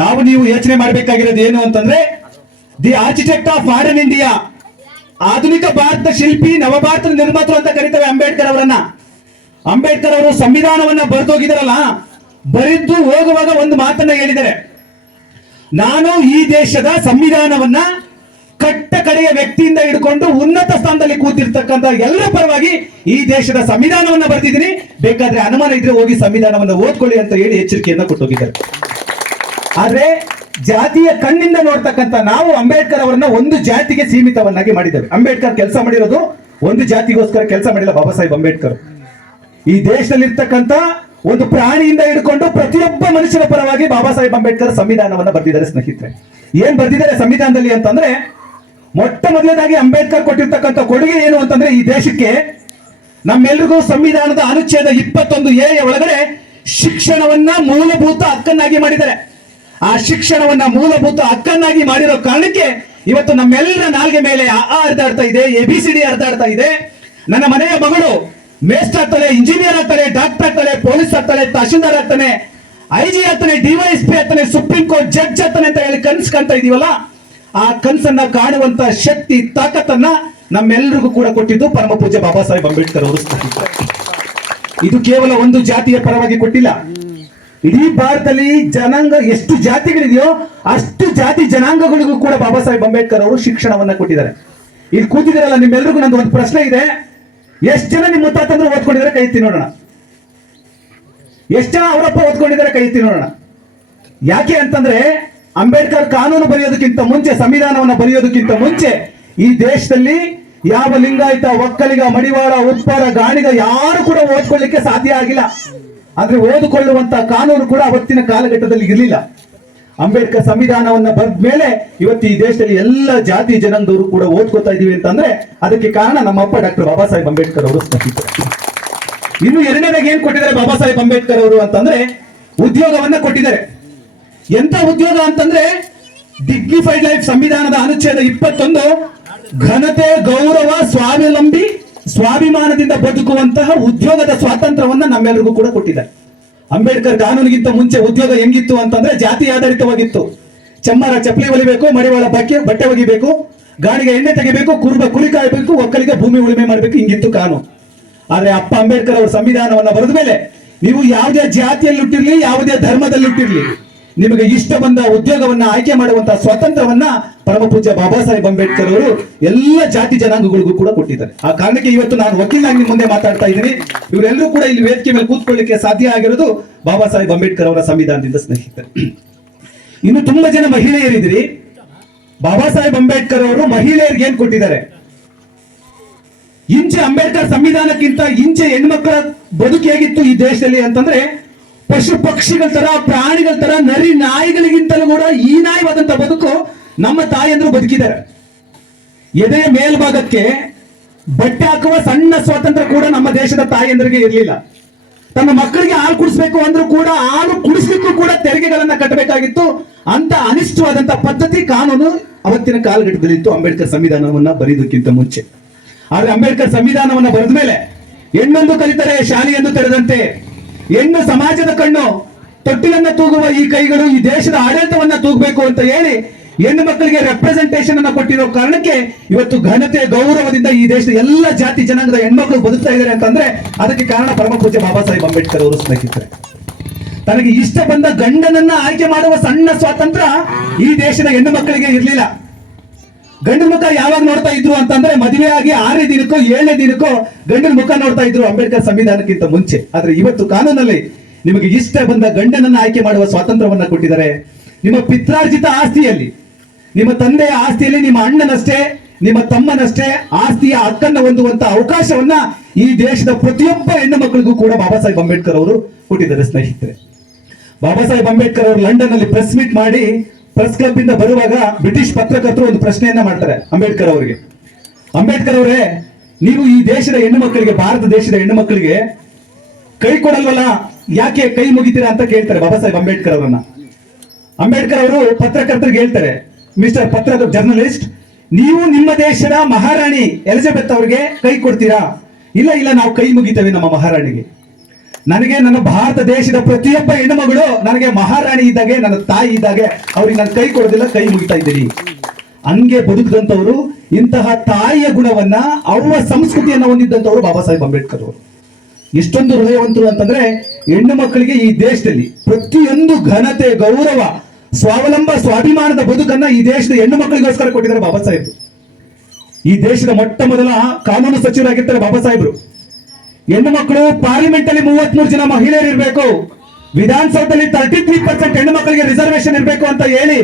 ನಾವು ನೀವು ಯೋಚನೆ ಮಾಡಬೇಕಾಗಿರೋದು ಏನು ಅಂತಂದ್ರೆ, the architect of modern India, ಆಧುನಿಕ ಭಾರತ ಶಿಲ್ಪಿ, ನವಭಾರತದ ನಿರ್ಮಾತೃ ಅಂತ ಕರೀತೇವೆ ಅಂಬೇಡ್ಕರ್ ಅವರನ್ನ. ಅಂಬೇಡ್ಕರ್ ಅವರು ಸಂವಿಧಾನವನ್ನ ಬರೆದೋಗಿದಾರಲ್ಲ, ಬರೆದು ಹೋಗುವಾಗ ಒಂದು ಮಾತನ್ನ ಹೇಳಿದ್ದಾರೆ, ನಾನು ಈ ದೇಶದ ಸಂವಿಧಾನವನ್ನ ಕಟ್ಟ ಕಡೆಯ ವ್ಯಕ್ತಿಯಿಂದ ಹಿಡ್ಕೊಂಡು ಉನ್ನತ ಸ್ಥಾನದಲ್ಲಿ ಕೂತಿರ್ತಕ್ಕಂಥ ಎಲ್ಲರ ಪರವಾಗಿ ಈ ದೇಶದ ಸಂವಿಧಾನವನ್ನ ಬರೆದಿದ್ದೀನಿ, ಬೇಕಾದ್ರೆ ಅನುಮಾನ ಇದ್ರೆ ಹೋಗಿ ಸಂವಿಧಾನವನ್ನ ಓದ್ಕೊಳ್ಳಿ ಅಂತ ಹೇಳಿ ಎಚ್ಚರಿಕೆಯನ್ನ ಕೊಟ್ಟೋಗಿದ್ದಾರೆ. ಆದ್ರೆ ಜಾತಿಯ ಕಣ್ಣಿಂದ ನೋಡ್ತಕ್ಕಂಥ ನಾವು ಅಂಬೇಡ್ಕರ್ ಅವರನ್ನ ಒಂದು ಜಾತಿಗೆ ಸೀಮಿತವನ್ನಾಗಿ ಮಾಡಿದ್ದೇವೆ. ಅಂಬೇಡ್ಕರ್ ಕೆಲಸ ಮಾಡಿರೋದು ಒಂದು ಜಾತಿಗೋಸ್ಕರ ಕೆಲಸ ಮಾಡಿಲ್ಲ ಬಾಬಾ ಸಾಹೇಬ್ ಅಂಬೇಡ್ಕರ್. ಈ ದೇಶದಲ್ಲಿರ್ತಕ್ಕಂಥ ಒಂದು ಪ್ರಾಣಿಯಿಂದ ಹಿಡ್ಕೊಂಡು ಪ್ರತಿಯೊಬ್ಬ ಮನುಷ್ಯನ ಪರವಾಗಿ ಬಾಬಾ ಸಾಹೇಬ್ ಅಂಬೇಡ್ಕರ್ ಸಂವಿಧಾನವನ್ನ ಬರೆದಿದ್ದಾರೆ. ಸ್ನೇಹಿತರೆ, ಏನ್ ಬರೆದಿದ್ದಾರೆ ಸಂವಿಧಾನದಲ್ಲಿ ಅಂತಂದ್ರೆ, ಮೊಟ್ಟ ಮೊದಲನೇದಾಗಿ ಅಂಬೇಡ್ಕರ್ ಕೊಟ್ಟಿರ್ತಕ್ಕಂಥ ಕೊಡುಗೆ ಏನು ಅಂತಂದ್ರೆ, ಈ ದೇಶಕ್ಕೆ ನಮ್ಮೆಲ್ರಿಗೂ ಸಂವಿಧಾನದ ಅನುಚ್ಛೇದ 21A ಒಳಗಡೆ ಶಿಕ್ಷಣವನ್ನ ಮೂಲಭೂತ ಹಕ್ಕನ್ನಾಗಿ ಮಾಡಿದ್ದಾರೆ. ಆ ಶಿಕ್ಷಣವನ್ನ ಮೂಲಭೂತ ಹಕ್ಕನ್ನಾಗಿ ಮಾಡಿರೋ ಕಾರಣಕ್ಕೆ ಇವತ್ತು ನಮ್ಮೆಲ್ಲರ ನಾಲ್ಗೆ ಮೇಲೆ ಅರ್ಧಾಡ್ತಾ ಇದೆ, ABCD ಅರ್ಧಾಡ್ತಾ ಇದೆ. ನನ್ನ ಮನೆಯ ಮಗಳು ಮೇಸ್ಟರ್ ಆಗ್ತಾಳೆ, ಇಂಜಿನಿಯರ್ ಆಗ್ತಾಳೆ, ಡಾಕ್ಟರ್ ಆಗ್ತಾಳೆ, ಪೊಲೀಸ್ ಆಗ್ತಾಳೆ, ತಹಶೀಲ್ದಾರ್ ಆಗ್ತಾನೆ, IG ಆಗ್ತಾನೆ, DYSP ಆಗ್ತಾನೆ, ಸುಪ್ರೀಂ ಕೋರ್ಟ್ ಜಡ್ಜ್ ಆಗ್ತಾನೆ ಅಂತ ಹೇಳಿ ಕನ್ಸು ಕಾಣ್ತಾ ಇದೀವಲ್ಲ, ಆ ಕನ್ಸನ್ನ ಕಾಣುವಂತ ಶಕ್ತಿ, ತಾಕತ್ತನ್ನ ನಮ್ಮೆಲ್ಲರಿಗೂ ಕೂಡ ಕೊಟ್ಟಿದ್ದು ಪರಮ ಪೂಜ್ಯ ಬಾಬಾ ಸಾಹೇಬ್ ಅಂಬೇಡ್ಕರ್ ಅವರು. ಇದು ಕೇವಲ ಒಂದು ಜಾತಿಯ ಪರವಾಗಿ ಕೊಟ್ಟಿಲ್ಲ, ಇಡೀ ಭಾರತದಲ್ಲಿ ಜನಾಂಗ ಎಷ್ಟು ಜಾತಿಗಳಿದೆಯೋ ಅಷ್ಟು ಜಾತಿ ಜನಾಂಗಗಳಿಗೂ ಕೂಡ ಬಾಬಾ ಸಾಹೇಬ್ ಅಂಬೇಡ್ಕರ್ ಅವರು ಶಿಕ್ಷಣವನ್ನ ಕೊಟ್ಟಿದ್ದಾರೆ. ಇಲ್ಲಿ ಕೂತಿದಾರಲ್ಲ, ನಿಮ್ಮೆಲ್ಲರಿಗೂ ನಂದು ಒಂದು ಪ್ರಶ್ನೆ ಇದೆ, ಎಷ್ಟು ಜನ ನಿಮ್ಮ ಮುತ್ತಾತಂದ್ರು ಓದ್ಕೊಂಡಿದ್ದಾರೆ ಕೈ ಎತ್ತಿ ನೋಡೋಣ. ಎಷ್ಟು ಜನ ಅವರಪ್ಪ ಓದ್ಕೊಂಡಿದ್ದಾರೆ ಕೈ ಎತ್ತಿ ನೋಡೋಣ. ಯಾಕೆ ಅಂತಂದ್ರೆ, ಅಂಬೇಡ್ಕರ್ ಕಾನೂನು ಬರೆಯೋದಕ್ಕಿಂತ ಮುಂಚೆ, ಸಂವಿಧಾನವನ್ನ ಬರೆಯೋದಕ್ಕಿಂತ ಮುಂಚೆ ಈ ದೇಶದಲ್ಲಿ ಯಾವ ಲಿಂಗಾಯತ, ಒಕ್ಕಲಿಗ, ಮಡಿವಾಳ, ಉತ್ಪಾರ, ಗಾಣಿಗ ಯಾರು ಕೂಡ ಓದ್ಕೊಳ್ಳಿಕ್ಕೆ ಸಾಧ್ಯ ಆಗಿಲ್ಲ. ಆದ್ರೆ ಓದಿಕೊಳ್ಳುವಂತ ಕಾನೂನು ಕೂಡ ಅವತ್ತಿನ ಕಾಲಘಟ್ಟದಲ್ಲಿ ಇರಲಿಲ್ಲ. ಅಂಬೇಡ್ಕರ್ ಸಂವಿಧಾನವನ್ನ ಬರೆದ ಮೇಲೆ ಇವತ್ತು ಈ ದೇಶದಲ್ಲಿ ಎಲ್ಲ ಜಾತಿ ಜನಾಂಗದವರು ಕೂಡ ಓದ್ಕೋತಾ ಇದೀವಿ ಅಂತಂದ್ರೆ ಅದಕ್ಕೆ ಕಾರಣ ನಮ್ಮಪ್ಪ ಡಾಕ್ಟರ್ ಬಾಬಾ ಸಾಹೇಬ್ ಅಂಬೇಡ್ಕರ್ ಅವರು. ಇನ್ನು ಎರಡನೇದಾಗಿ ಏನ್ ಕೊಟ್ಟಿದ್ದಾರೆ ಬಾಬಾ ಸಾಹೇಬ್ ಅಂಬೇಡ್ಕರ್ ಅವರು ಅಂತಂದ್ರೆ, ಉದ್ಯೋಗವನ್ನ ಕೊಟ್ಟಿದ್ದಾರೆ. ಎಂತ ಉದ್ಯೋಗ ಅಂತಂದ್ರೆ, ಡಿಗ್ನಿಫೈಡ್ ಲೈಫ್, ಸಂವಿಧಾನದ ಅನುಚ್ಛೇದ 21 ಘನತೆ, ಗೌರವ, ಸ್ವಾವಲಂಬಿ, ಸ್ವಾಭಿಮಾನದಿಂದ ಬದುಕುವಂತಹ ಉದ್ಯೋಗದ ಸ್ವಾತಂತ್ರ್ಯವನ್ನ ನಮ್ಮೆಲ್ಲರಿಗೂ ಕೂಡ ಕೊಟ್ಟಿದ್ದಾರೆ. ಅಂಬೇಡ್ಕರ್ ಕಾನೂನಿಗಿಂತ ಮುಂಚೆ ಉದ್ಯೋಗ ಹೆಂಗಿತ್ತು ಅಂತಂದ್ರೆ ಜಾತಿ ಆಧಾರಿತವಾಗಿತ್ತು. ಚಮ್ಮಾರ ಚಪ್ಪಲಿ ಹೊಲಿಬೇಕು, ಮಡಿವಾಳ ಬಟ್ಟೆ ಒಗಿಬೇಕು, ಗಾಡಿಗೆ ಎಣ್ಣೆ ತೆಗಿಬೇಕು, ಕುರುಬ ಕುರಿ ಕಾಯಬೇಕು, ಒಕ್ಕಲಿಗ ಭೂಮಿ ಉಳುಮೆ ಮಾಡಬೇಕು, ಹಿಂಗಿತ್ತು ಕಾನೂನು. ಆದ್ರೆ ಅಪ್ಪ ಅಂಬೇಡ್ಕರ್ ಅವರು ಸಂವಿಧಾನವನ್ನ ಬರೆದ ಮೇಲೆ ನೀವು ಯಾವುದೇ ಜಾತಿಯಲ್ಲಿ ಹುಟ್ಟಿರ್ಲಿ, ಯಾವುದೇ ಧರ್ಮದಲ್ಲಿ ಹುಟ್ಟಿರ್ಲಿ, ನಿಮಗೆ ಇಷ್ಟ ಬಂದ ಉದ್ಯೋಗವನ್ನ ಆಯ್ಕೆ ಮಾಡುವಂತಹ ಸ್ವಾತಂತ್ರ್ಯವನ್ನ ಪರಮ ಪೂಜ್ಯ ಬಾಬಾ ಸಾಹೇಬ್ ಅಂಬೇಡ್ಕರ್ ಅವರು ಎಲ್ಲ ಜಾತಿ ಜನಾಂಗಗಳಿಗೂ ಕೂಡ ಕೊಟ್ಟಿದ್ದಾರೆ. ಆ ಕಾರಣಕ್ಕೆ ಇವತ್ತು ನಾನು ವಕೀಲನಾಗಿ ನಿಮ್ಮ ಮುಂದೆ ಮಾತಾಡ್ತಾ ಇದ್ದೀನಿ. ಇವರೆಲ್ಲರೂ ಕೂಡ ಇಲ್ಲಿ ವೇದಿಕೆ ಮೇಲೆ ಕೂತ್ಕೊಳ್ಳಿಕ್ಕೆ ಸಾಧ್ಯ ಆಗಿರೋದು ಬಾಬಾ ಸಾಹೇಬ್ ಅಂಬೇಡ್ಕರ್ ಅವರ ಸಂವಿಧಾನದಿಂದ ಸ್ನೇಹಿತರೆ. ಇನ್ನು ತುಂಬಾ ಜನ ಮಹಿಳೆಯರಿದ್ದೀರಿ. ಬಾಬಾ ಸಾಹೇಬ್ ಅಂಬೇಡ್ಕರ್ ಅವರು ಮಹಿಳೆಯರಿಗೆ ಏನ್ ಕೊಟ್ಟಿದ್ದಾರೆ? ಇಂಚೆ ಅಂಬೇಡ್ಕರ್ ಸಂವಿಧಾನಕ್ಕಿಂತ ಇಂಚೆ ಹೆಣ್ಮಕ್ಳ ಬದುಕು ಹೇಗಿತ್ತು ಈ ದೇಶದಲ್ಲಿ ಅಂತಂದ್ರೆ, ಪಶು ಪಕ್ಷಿಗಳ ತರ, ಪ್ರಾಣಿಗಳ ತರ, ನರಿ ನಾಯಿಗಳಿಗಿಂತಲೂ ಕೂಡ ಹೀನಾಯವಾದಂತ ಬದುಕು ನಮ್ಮ ತಾಯಂದ್ರು ಬದುಕಿದ್ದಾರೆ. ಎದೆಯ ಮೇಲ್ಭಾಗಕ್ಕೆ ಬಟ್ಟೆ ಹಾಕುವ ಸಣ್ಣ ಸ್ವಾತಂತ್ರ್ಯ ಕೂಡ ನಮ್ಮ ದೇಶದ ತಾಯಂದ್ರಿಗೆ ಇರಲಿಲ್ಲ. ತನ್ನ ಮಕ್ಕಳಿಗೆ ಹಾಲು ಕುಡಿಸ್ಬೇಕು ಅಂದ್ರೂ ಕೂಡ ಹಾಲು ಕುಡಿಸ್ಲಿಕ್ಕೂ ಕೂಡ ತೆರಿಗೆಗಳನ್ನ ಕಟ್ಟಬೇಕಾಗಿತ್ತು. ಅಂತ ಅನಿಷ್ಟವಾದಂತ ಪದ್ಧತಿ, ಕಾನೂನು ಅವತ್ತಿನ ಕಾಲಘಟ್ಟದಲ್ಲಿ ಇತ್ತು ಅಂಬೇಡ್ಕರ್ ಸಂವಿಧಾನವನ್ನ ಬರೆಯೋದಕ್ಕಿಂತ ಮುಂಚೆ. ಆದ್ರೆ ಅಂಬೇಡ್ಕರ್ ಸಂವಿಧಾನವನ್ನ ಬರೆದ ಮೇಲೆ ಹೆಣ್ಣೊಂದು ಕಲಿತರೆ ಶಾಲೆಯನ್ನು ತೆರೆದಂತೆ, ಹೆಣ್ಣು ಸಮಾಜದ ಕಣ್ಣು, ತೊಟ್ಟಿಲನ್ನ ತೂಗುವ ಈ ಕೈಗಳು ಈ ದೇಶದ ಆಡಳಿತವನ್ನ ತೂಗಬೇಕು ಅಂತ ಹೇಳಿ ಹೆಣ್ಣು ಮಕ್ಕಳಿಗೆ ರೆಪ್ರೆಸೆಂಟೇಷನ್ ಅನ್ನ ಕೊಟ್ಟಿರೋ ಕಾರಣಕ್ಕೆ ಇವತ್ತು ಘನತೆ ಗೌರವದಿಂದ ಈ ದೇಶದ ಎಲ್ಲ ಜಾತಿ ಜನಾಂಗದ ಹೆಣ್ಮಕ್ಳು ಬದುಕ್ತಾ ಇದ್ದಾರೆ ಅಂತಂದ್ರೆ ಅದಕ್ಕೆ ಕಾರಣ ಪರಮ ಪೂಜ್ಯ ಬಾಬಾ ಸಾಹೇಬ್ ಅಂಬೇಡ್ಕರ್ ಅವರು ಸ್ನೇಹಿತರೆ. ತನಗೆ ಇಷ್ಟ ಬಂದ ಗಂಡನನ್ನ ಆಯ್ಕೆ ಮಾಡುವ ಸಣ್ಣ ಸ್ವಾತಂತ್ರ್ಯ ಈ ದೇಶದ ಹೆಣ್ಣು ಮಕ್ಕಳಿಗೆ ಇರಲಿಲ್ಲ. ಗಂಡು ಮುಖ ಯಾವಾಗ ನೋಡ್ತಾ ಇದ್ರು ಅಂತಂದ್ರೆ ಮದುವೆ ಆಗಿ 6ನೇ ದಿನಕ್ಕೋ 7ನೇ ದಿನಕ್ಕೋ ಗಂಡನ ಮುಖ ನೋಡ್ತಾ ಇದ್ರು ಅಂಬೇಡ್ಕರ್ ಸಂವಿಧಾನಕ್ಕಿಂತ ಮುಂಚೆ. ಆದ್ರೆ ಇವತ್ತು ಕಾನೂನಲ್ಲಿ ನಿಮಗೆ ಇಷ್ಟ ಬಂದ ಗಂಡನನ್ನ ಆಯ್ಕೆ ಮಾಡುವ ಸ್ವಾತಂತ್ರ್ಯವನ್ನ ಕೊಟ್ಟಿದ್ದಾರೆ. ನಿಮ್ಮ ಪಿತ್ರಾರ್ಜಿತ ಆಸ್ತಿಯಲ್ಲಿ, ನಿಮ್ಮ ತಂದೆಯ ಆಸ್ತಿಯಲ್ಲಿ ನಿಮ್ಮ ಅಣ್ಣನಷ್ಟೇ, ನಿಮ್ಮ ತಮ್ಮನಷ್ಟೇ ಆಸ್ತಿಯ ಹಕ್ಕನ್ನು ಹೊಂದುವಂತ ಅವಕಾಶವನ್ನ ಈ ದೇಶದ ಪ್ರತಿಯೊಬ್ಬ ಹೆಣ್ಣು ಮಕ್ಕಳಿಗೂ ಕೂಡ ಬಾಬಾ ಸಾಹೇಬ್ ಅಂಬೇಡ್ಕರ್ ಅವರು ಕೊಟ್ಟಿದ್ದಾರೆ ಸ್ನೇಹಿತರೆ. ಬಾಬಾ ಸಾಹೇಬ್ ಅಂಬೇಡ್ಕರ್ ಅವರು ಲಂಡನ್ ಅಲ್ಲಿ ಪ್ರೆಸ್ ಮೀಟ್ ಮಾಡಿ ಪ್ರೆಸ್ ಕ್ಲಬ್ ಇಂದ ಬರುವಾಗ ಬ್ರಿಟಿಷ್ ಪತ್ರಕರ್ತರು ಒಂದು ಪ್ರಶ್ನೆಯನ್ನ ಮಾಡ್ತಾರೆ ಅಂಬೇಡ್ಕರ್ ಅವರಿಗೆ. ಅಂಬೇಡ್ಕರ್ ಅವರೇ, ನೀವು ಈ ದೇಶದ ಹೆಣ್ಣು ಮಕ್ಕಳಿಗೆ, ಭಾರತ ದೇಶದ ಹೆಣ್ಣು ಮಕ್ಕಳಿಗೆ ಕೈ ಕೊಡಲ್ವಲ್ಲ, ಯಾಕೆ ಕೈ ಮುಗಿತೀರಾ ಅಂತ ಕೇಳ್ತಾರೆ ಬಾಬಾ ಸಾಹೇಬ್ ಅಂಬೇಡ್ಕರ್ ಅವರನ್ನ. ಅಂಬೇಡ್ಕರ್ ಅವರು ಪತ್ರಕರ್ತರಿಗೆ ಹೇಳ್ತಾರೆ, ಮಿಸ್ಟರ್ ಜರ್ನಲಿಸ್ಟ್, ನೀವು ನಿಮ್ಮ ದೇಶದ ಮಹಾರಾಣಿ ಎಲಿಜಬೆತ್ ಅವರಿಗೆ ಕೈ ಕೊಡ್ತೀರಾ? ಇಲ್ಲ ಇಲ್ಲ, ನಾವು ಕೈ ಮುಗಿತೇವೆ ನಮ್ಮ ಮಹಾರಾಣಿಗೆ. ನನಗೆ ನನ್ನ ಭಾರತ ದೇಶದ ಪ್ರತಿಯೊಬ್ಬ ಹೆಣ್ಣು ಮಗಳು ನನಗೆ ಮಹಾರಾಣಿ ಇದ್ದಾಗೆ, ನನ್ನ ತಾಯಿ ಇದ್ದಾಗೆ, ಅವ್ರಿಗೆ ನಾನು ಕೈ ಕೊಡೋದಿಲ್ಲ, ಕೈ ಮುಗಿತಾ ಇದ್ದೀನಿ. ಹಂಗೆ ಬದುಕಿದಂತವರು, ಇಂತಹ ತಾಯಿಯ ಗುಣವನ್ನ, ಅವ್ವ ಸಂಸ್ಕೃತಿಯನ್ನ ಹೊಂದಿದ್ದಂತವರು ಬಾಬಾ ಸಾಹೇಬ್ ಅಂಬೇಡ್ಕರ್ ಅವರು. ಎಷ್ಟೊಂದು ಹೃದಯವಂತರು ಅಂತಂದ್ರೆ, ಹೆಣ್ಣು ಮಕ್ಕಳಿಗೆ ಈ ದೇಶದಲ್ಲಿ ಪ್ರತಿಯೊಂದು ಘನತೆ, ಗೌರವ, ಸ್ವಾವಲಂಬ, ಸ್ವಾಭಿಮಾನದ ಬದುಕನ್ನ ಈ ದೇಶದ ಹೆಣ್ಣು ಮಕ್ಕಳಿಗೋಸ್ಕರ ಕೊಟ್ಟಿದ್ದಾರೆ ಬಾಬಾ ಸಾಹೇಬ್. ಈ ದೇಶದ ಮೊಟ್ಟ ಮೊದಲ ಕಾನೂನು ಸಚಿವರಾಗಿರ್ತಾರೆ ಬಾಬಾ ಸಾಹೇಬ್ರು. ಹೆಣ್ಣು ಮಕ್ಕಳು ಪಾರ್ಲಿಮೆಂಟ್ ಅಲ್ಲಿ 33 ಜನ ಮಹಿಳೆಯರು ಇರಬೇಕು, ವಿಧಾನಸೌಧದಲ್ಲಿ 33% ಹೆಣ್ಣು ಮಕ್ಕಳಿಗೆ ರಿಸರ್ವೇಶನ್ ಇರಬೇಕು ಅಂತ ಹೇಳಿ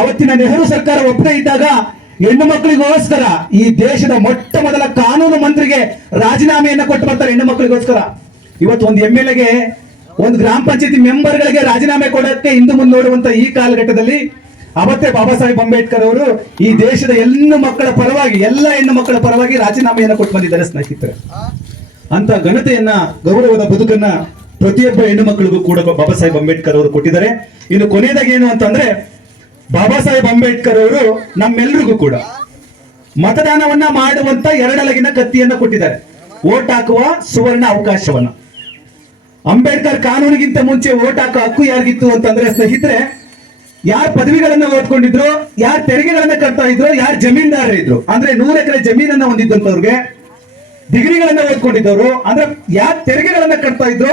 ಅವತ್ತಿನ ನೆಹರು ಸರ್ಕಾರ ಒಪ್ಪದೆ ಇದ್ದಾಗ ಹೆಣ್ಣು ಮಕ್ಕಳಿಗೋಸ್ಕರ ಈ ದೇಶದ ಮೊಟ್ಟ ಮೊದಲ ಕಾನೂನು ಮಂತ್ರಿಗೆ ರಾಜೀನಾಮೆಯನ್ನ ಕೊಟ್ಟು ಬರ್ತಾರೆ ಹೆಣ್ಣು ಮಕ್ಕಳಿಗೋಸ್ಕರ. ಇವತ್ತು ಒಂದು MLA ಗೆ, ಒಂದು ಗ್ರಾಮ ಪಂಚಾಯತಿ ಮೆಂಬರ್ಗಳಿಗೆ ರಾಜೀನಾಮೆ ಕೊಡೋಕ್ಕೆ ಹಿಂದೆ ಮುಂದೆ ನೋಡುವಂತ ಈ ಕಾಲಘಟ್ಟದಲ್ಲಿ ಅವತ್ತೇ ಬಾಬಾ ಸಾಹೇಬ್ ಅಂಬೇಡ್ಕರ್ ಅವರು ಈ ದೇಶದ ಹೆಣ್ಣು ಮಕ್ಕಳ ಪರವಾಗಿ, ಎಲ್ಲ ಹೆಣ್ಣು ಮಕ್ಕಳ ಪರವಾಗಿ ರಾಜೀನಾಮೆಯನ್ನ ಕೊಟ್ಟು ಬಂದಿದ್ದಾರೆ ಸ್ನೇಹಿತರೆ. ಅಂತ ಘನತೆಯನ್ನ, ಗೌರವದ ಬದುಕನ್ನ ಪ್ರತಿಯೊಬ್ಬ ಹೆಣ್ಣು ಮಕ್ಕಳಿಗೂ ಕೂಡ ಬಾಬಾ ಸಾಹೇಬ್ ಅಂಬೇಡ್ಕರ್ ಅವರು ಕೊಟ್ಟಿದ್ದಾರೆ. ಇನ್ನು ಕೊನೆಯದಾಗಿ ಏನು ಅಂತಂದ್ರೆ, ಬಾಬಾ ಸಾಹೇಬ್ ಅಂಬೇಡ್ಕರ್ ಅವರು ನಮ್ಮೆಲ್ಲರಿಗೂ ಕೂಡ ಮತದಾನವನ್ನ ಮಾಡುವಂತ ಎರಡಲಗಿನ ಕತ್ತಿಯನ್ನ ಕೊಟ್ಟಿದ್ದಾರೆ, ವೋಟ್ ಹಾಕುವ ಸುವರ್ಣ ಅವಕಾಶವನ್ನ. ಅಂಬೇಡ್ಕರ್ ಕಾನೂನಿಗಿಂತ ಮುಂಚೆ ವೋಟ್ ಹಾಕೋ ಹಕ್ಕು ಯಾರಿಗಿತ್ತು ಅಂತಂದ್ರೆ ಸ್ನೇಹಿತರೆ, ಯಾರು ಪದವಿಗಳನ್ನ ಓದ್ಕೊಂಡಿದ್ರು, ಯಾರು ತೆರಿಗೆಗಳನ್ನ ಕಟ್ತಾ ಇದ್ರು, ಯಾರು ಜಮೀನ್ದಾರ ಇದ್ರು, ಅಂದ್ರೆ 100 ಎಕರೆ ಜಮೀನನ್ನ ಹೊಂದಿದ್ದಂತವ್ರಿಗೆ, ಡಿಗ್ರಿಗಳನ್ನ ಓದ್ಕೊಂಡಿದ್ದವರು, ಅಂದ್ರೆ ಯಾರು ತೆರಿಗೆಗಳನ್ನ ಕಟ್ತಾ ಇದ್ರು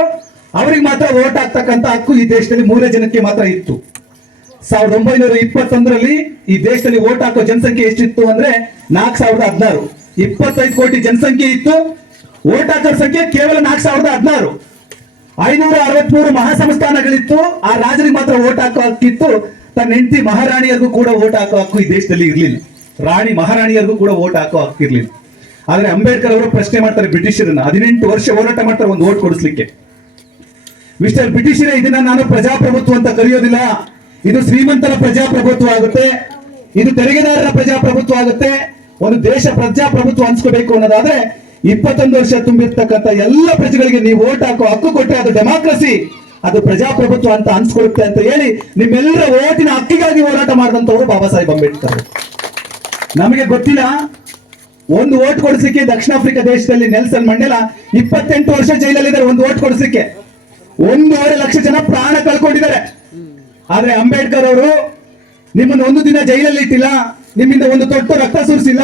ಅವ್ರಿಗೆ ಮಾತ್ರ ವೋಟ್ ಹಾಕ್ತಕ್ಕಂತ ಹಕ್ಕು ಈ ದೇಶದಲ್ಲಿ 3 ಜನಕ್ಕೆ ಮಾತ್ರ ಇತ್ತು. 1921ರಲ್ಲಿ ಈ ದೇಶದಲ್ಲಿ ವೋಟ್ ಹಾಕೋ ಜನಸಂಖ್ಯೆ ಎಷ್ಟಿತ್ತು ಅಂದ್ರೆ 4016. 25 ಕೋಟಿ ಜನಸಂಖ್ಯೆ ಇತ್ತು, ವೋಟ್ ಹಾಕೋ ಸಂಖ್ಯೆ ಕೇವಲ 4016. 563 ಮಹಾಸಂಸ್ಥಾನಗಳಿತ್ತು, ಆ ರಾಜರಿಗೆ ಮಾತ್ರ ವೋಟ್ ಹಾಕೋ ಹಕ್ಕಿತ್ತು. ತನ್ನ ಹೆಂಡತಿ ಮಹಾರಾಣಿಯರಿಗೂ ಕೂಡ ವೋಟ್ ಹಾಕೋ ಹಕ್ಕು ಈ ದೇಶದಲ್ಲಿ ಇರ್ಲಿಲ್ಲ. ರಾಣಿ ಮಹಾರಾಣಿಯರಿಗೂ ಕೂಡ ವೋಟ್ ಹಾಕೋ ಹಕ್ಕು ಇರ್ಲಿಲ್ಲ. ಆದ್ರೆ ಅಂಬೇಡ್ಕರ್ ಅವರು ಪ್ರಶ್ನೆ ಮಾಡ್ತಾರೆ ಬ್ರಿಟಿಷರನ್ನ, 18 ವರ್ಷ ಹೋರಾಟ ಮಾಡ್ತಾರೆ ಒಂದು ವೋಟ್ ಕೊಡಿಸ್ಲಿಕ್ಕೆ. ಮಿಸ್ಟರ್ ಬ್ರಿಟಿಷರೇ, ಇದನ್ನ ನಾನು ಪ್ರಜಾಪ್ರಭುತ್ವ ಅಂತ ಕರೆಯೋದಿಲ್ಲ, ಇದು ಶ್ರೀಮಂತರ ಪ್ರಜಾಪ್ರಭುತ್ವ ಆಗುತ್ತೆ, ಇದು ತೆರಿಗೆದಾರರ ಪ್ರಜಾಪ್ರಭುತ್ವ ಆಗುತ್ತೆ. ಒಂದು ದೇಶ ಪ್ರಜಾಪ್ರಭುತ್ವ ಅನ್ಸ್ಕೋಬೇಕು ಅನ್ನೋದಾದ್ರೆ 21 ವರ್ಷ ತುಂಬಿರ್ತಕ್ಕಂಥ ಎಲ್ಲ ಪ್ರಜೆಗಳಿಗೆ ನೀವು ವೋಟ್ ಹಾಕೋ ಹಕ್ಕು ಕೊಟ್ಟರೆ ಅದು ಡೆಮಾಕ್ರಸಿ, ಅದು ಪ್ರಜಾಪ್ರಭುತ್ವ ಅಂತ ಅನ್ಸ್ಕೊಳುತ್ತೆ ಅಂತ ಹೇಳಿ ನಿಮ್ಮೆಲ್ಲರ ವೋಟಿನ ಹಕ್ಕಿಗಾಗಿ ಹೋರಾಟ ಮಾಡಿದಂತವರು ಬಾಬಾ ಸಾಹೇಬ್ ಅಂಬೇಡ್ಕರ್. ನಮಗೆ ಗೊತ್ತಿಲ್ಲ, ಒಂದು ವೋಟ್ ಕೊಡಿಸ್ಲಿಕ್ಕೆ ದಕ್ಷಿಣ ಆಫ್ರಿಕಾ ದೇಶದಲ್ಲಿ ನೆಲ್ಸನ್ ಮಂಡೇಲಾ 28 ವರ್ಷ ಜೈಲಲ್ಲಿದ್ದಾರೆ. ಒಂದು ವೋಟ್ ಕೊಡಿಸ್ಲಿಕ್ಕೆ 1.5 ಲಕ್ಷ ಜನ ಪ್ರಾಣ ಕಳ್ಕೊಂಡಿದ್ದಾರೆ. ಆದ್ರೆ ಅಂಬೇಡ್ಕರ್ ಅವರು ನಿಮ್ಮನ್ನು ಒಂದು ದಿನ ಜೈಲಲ್ಲಿ ಇಟ್ಟಿಲ್ಲ, ನಿಮ್ಮಿಂದ ಒಂದು ತೊಟ್ಟು ರಕ್ತ ಸುರಿಸಿಲ್ಲ,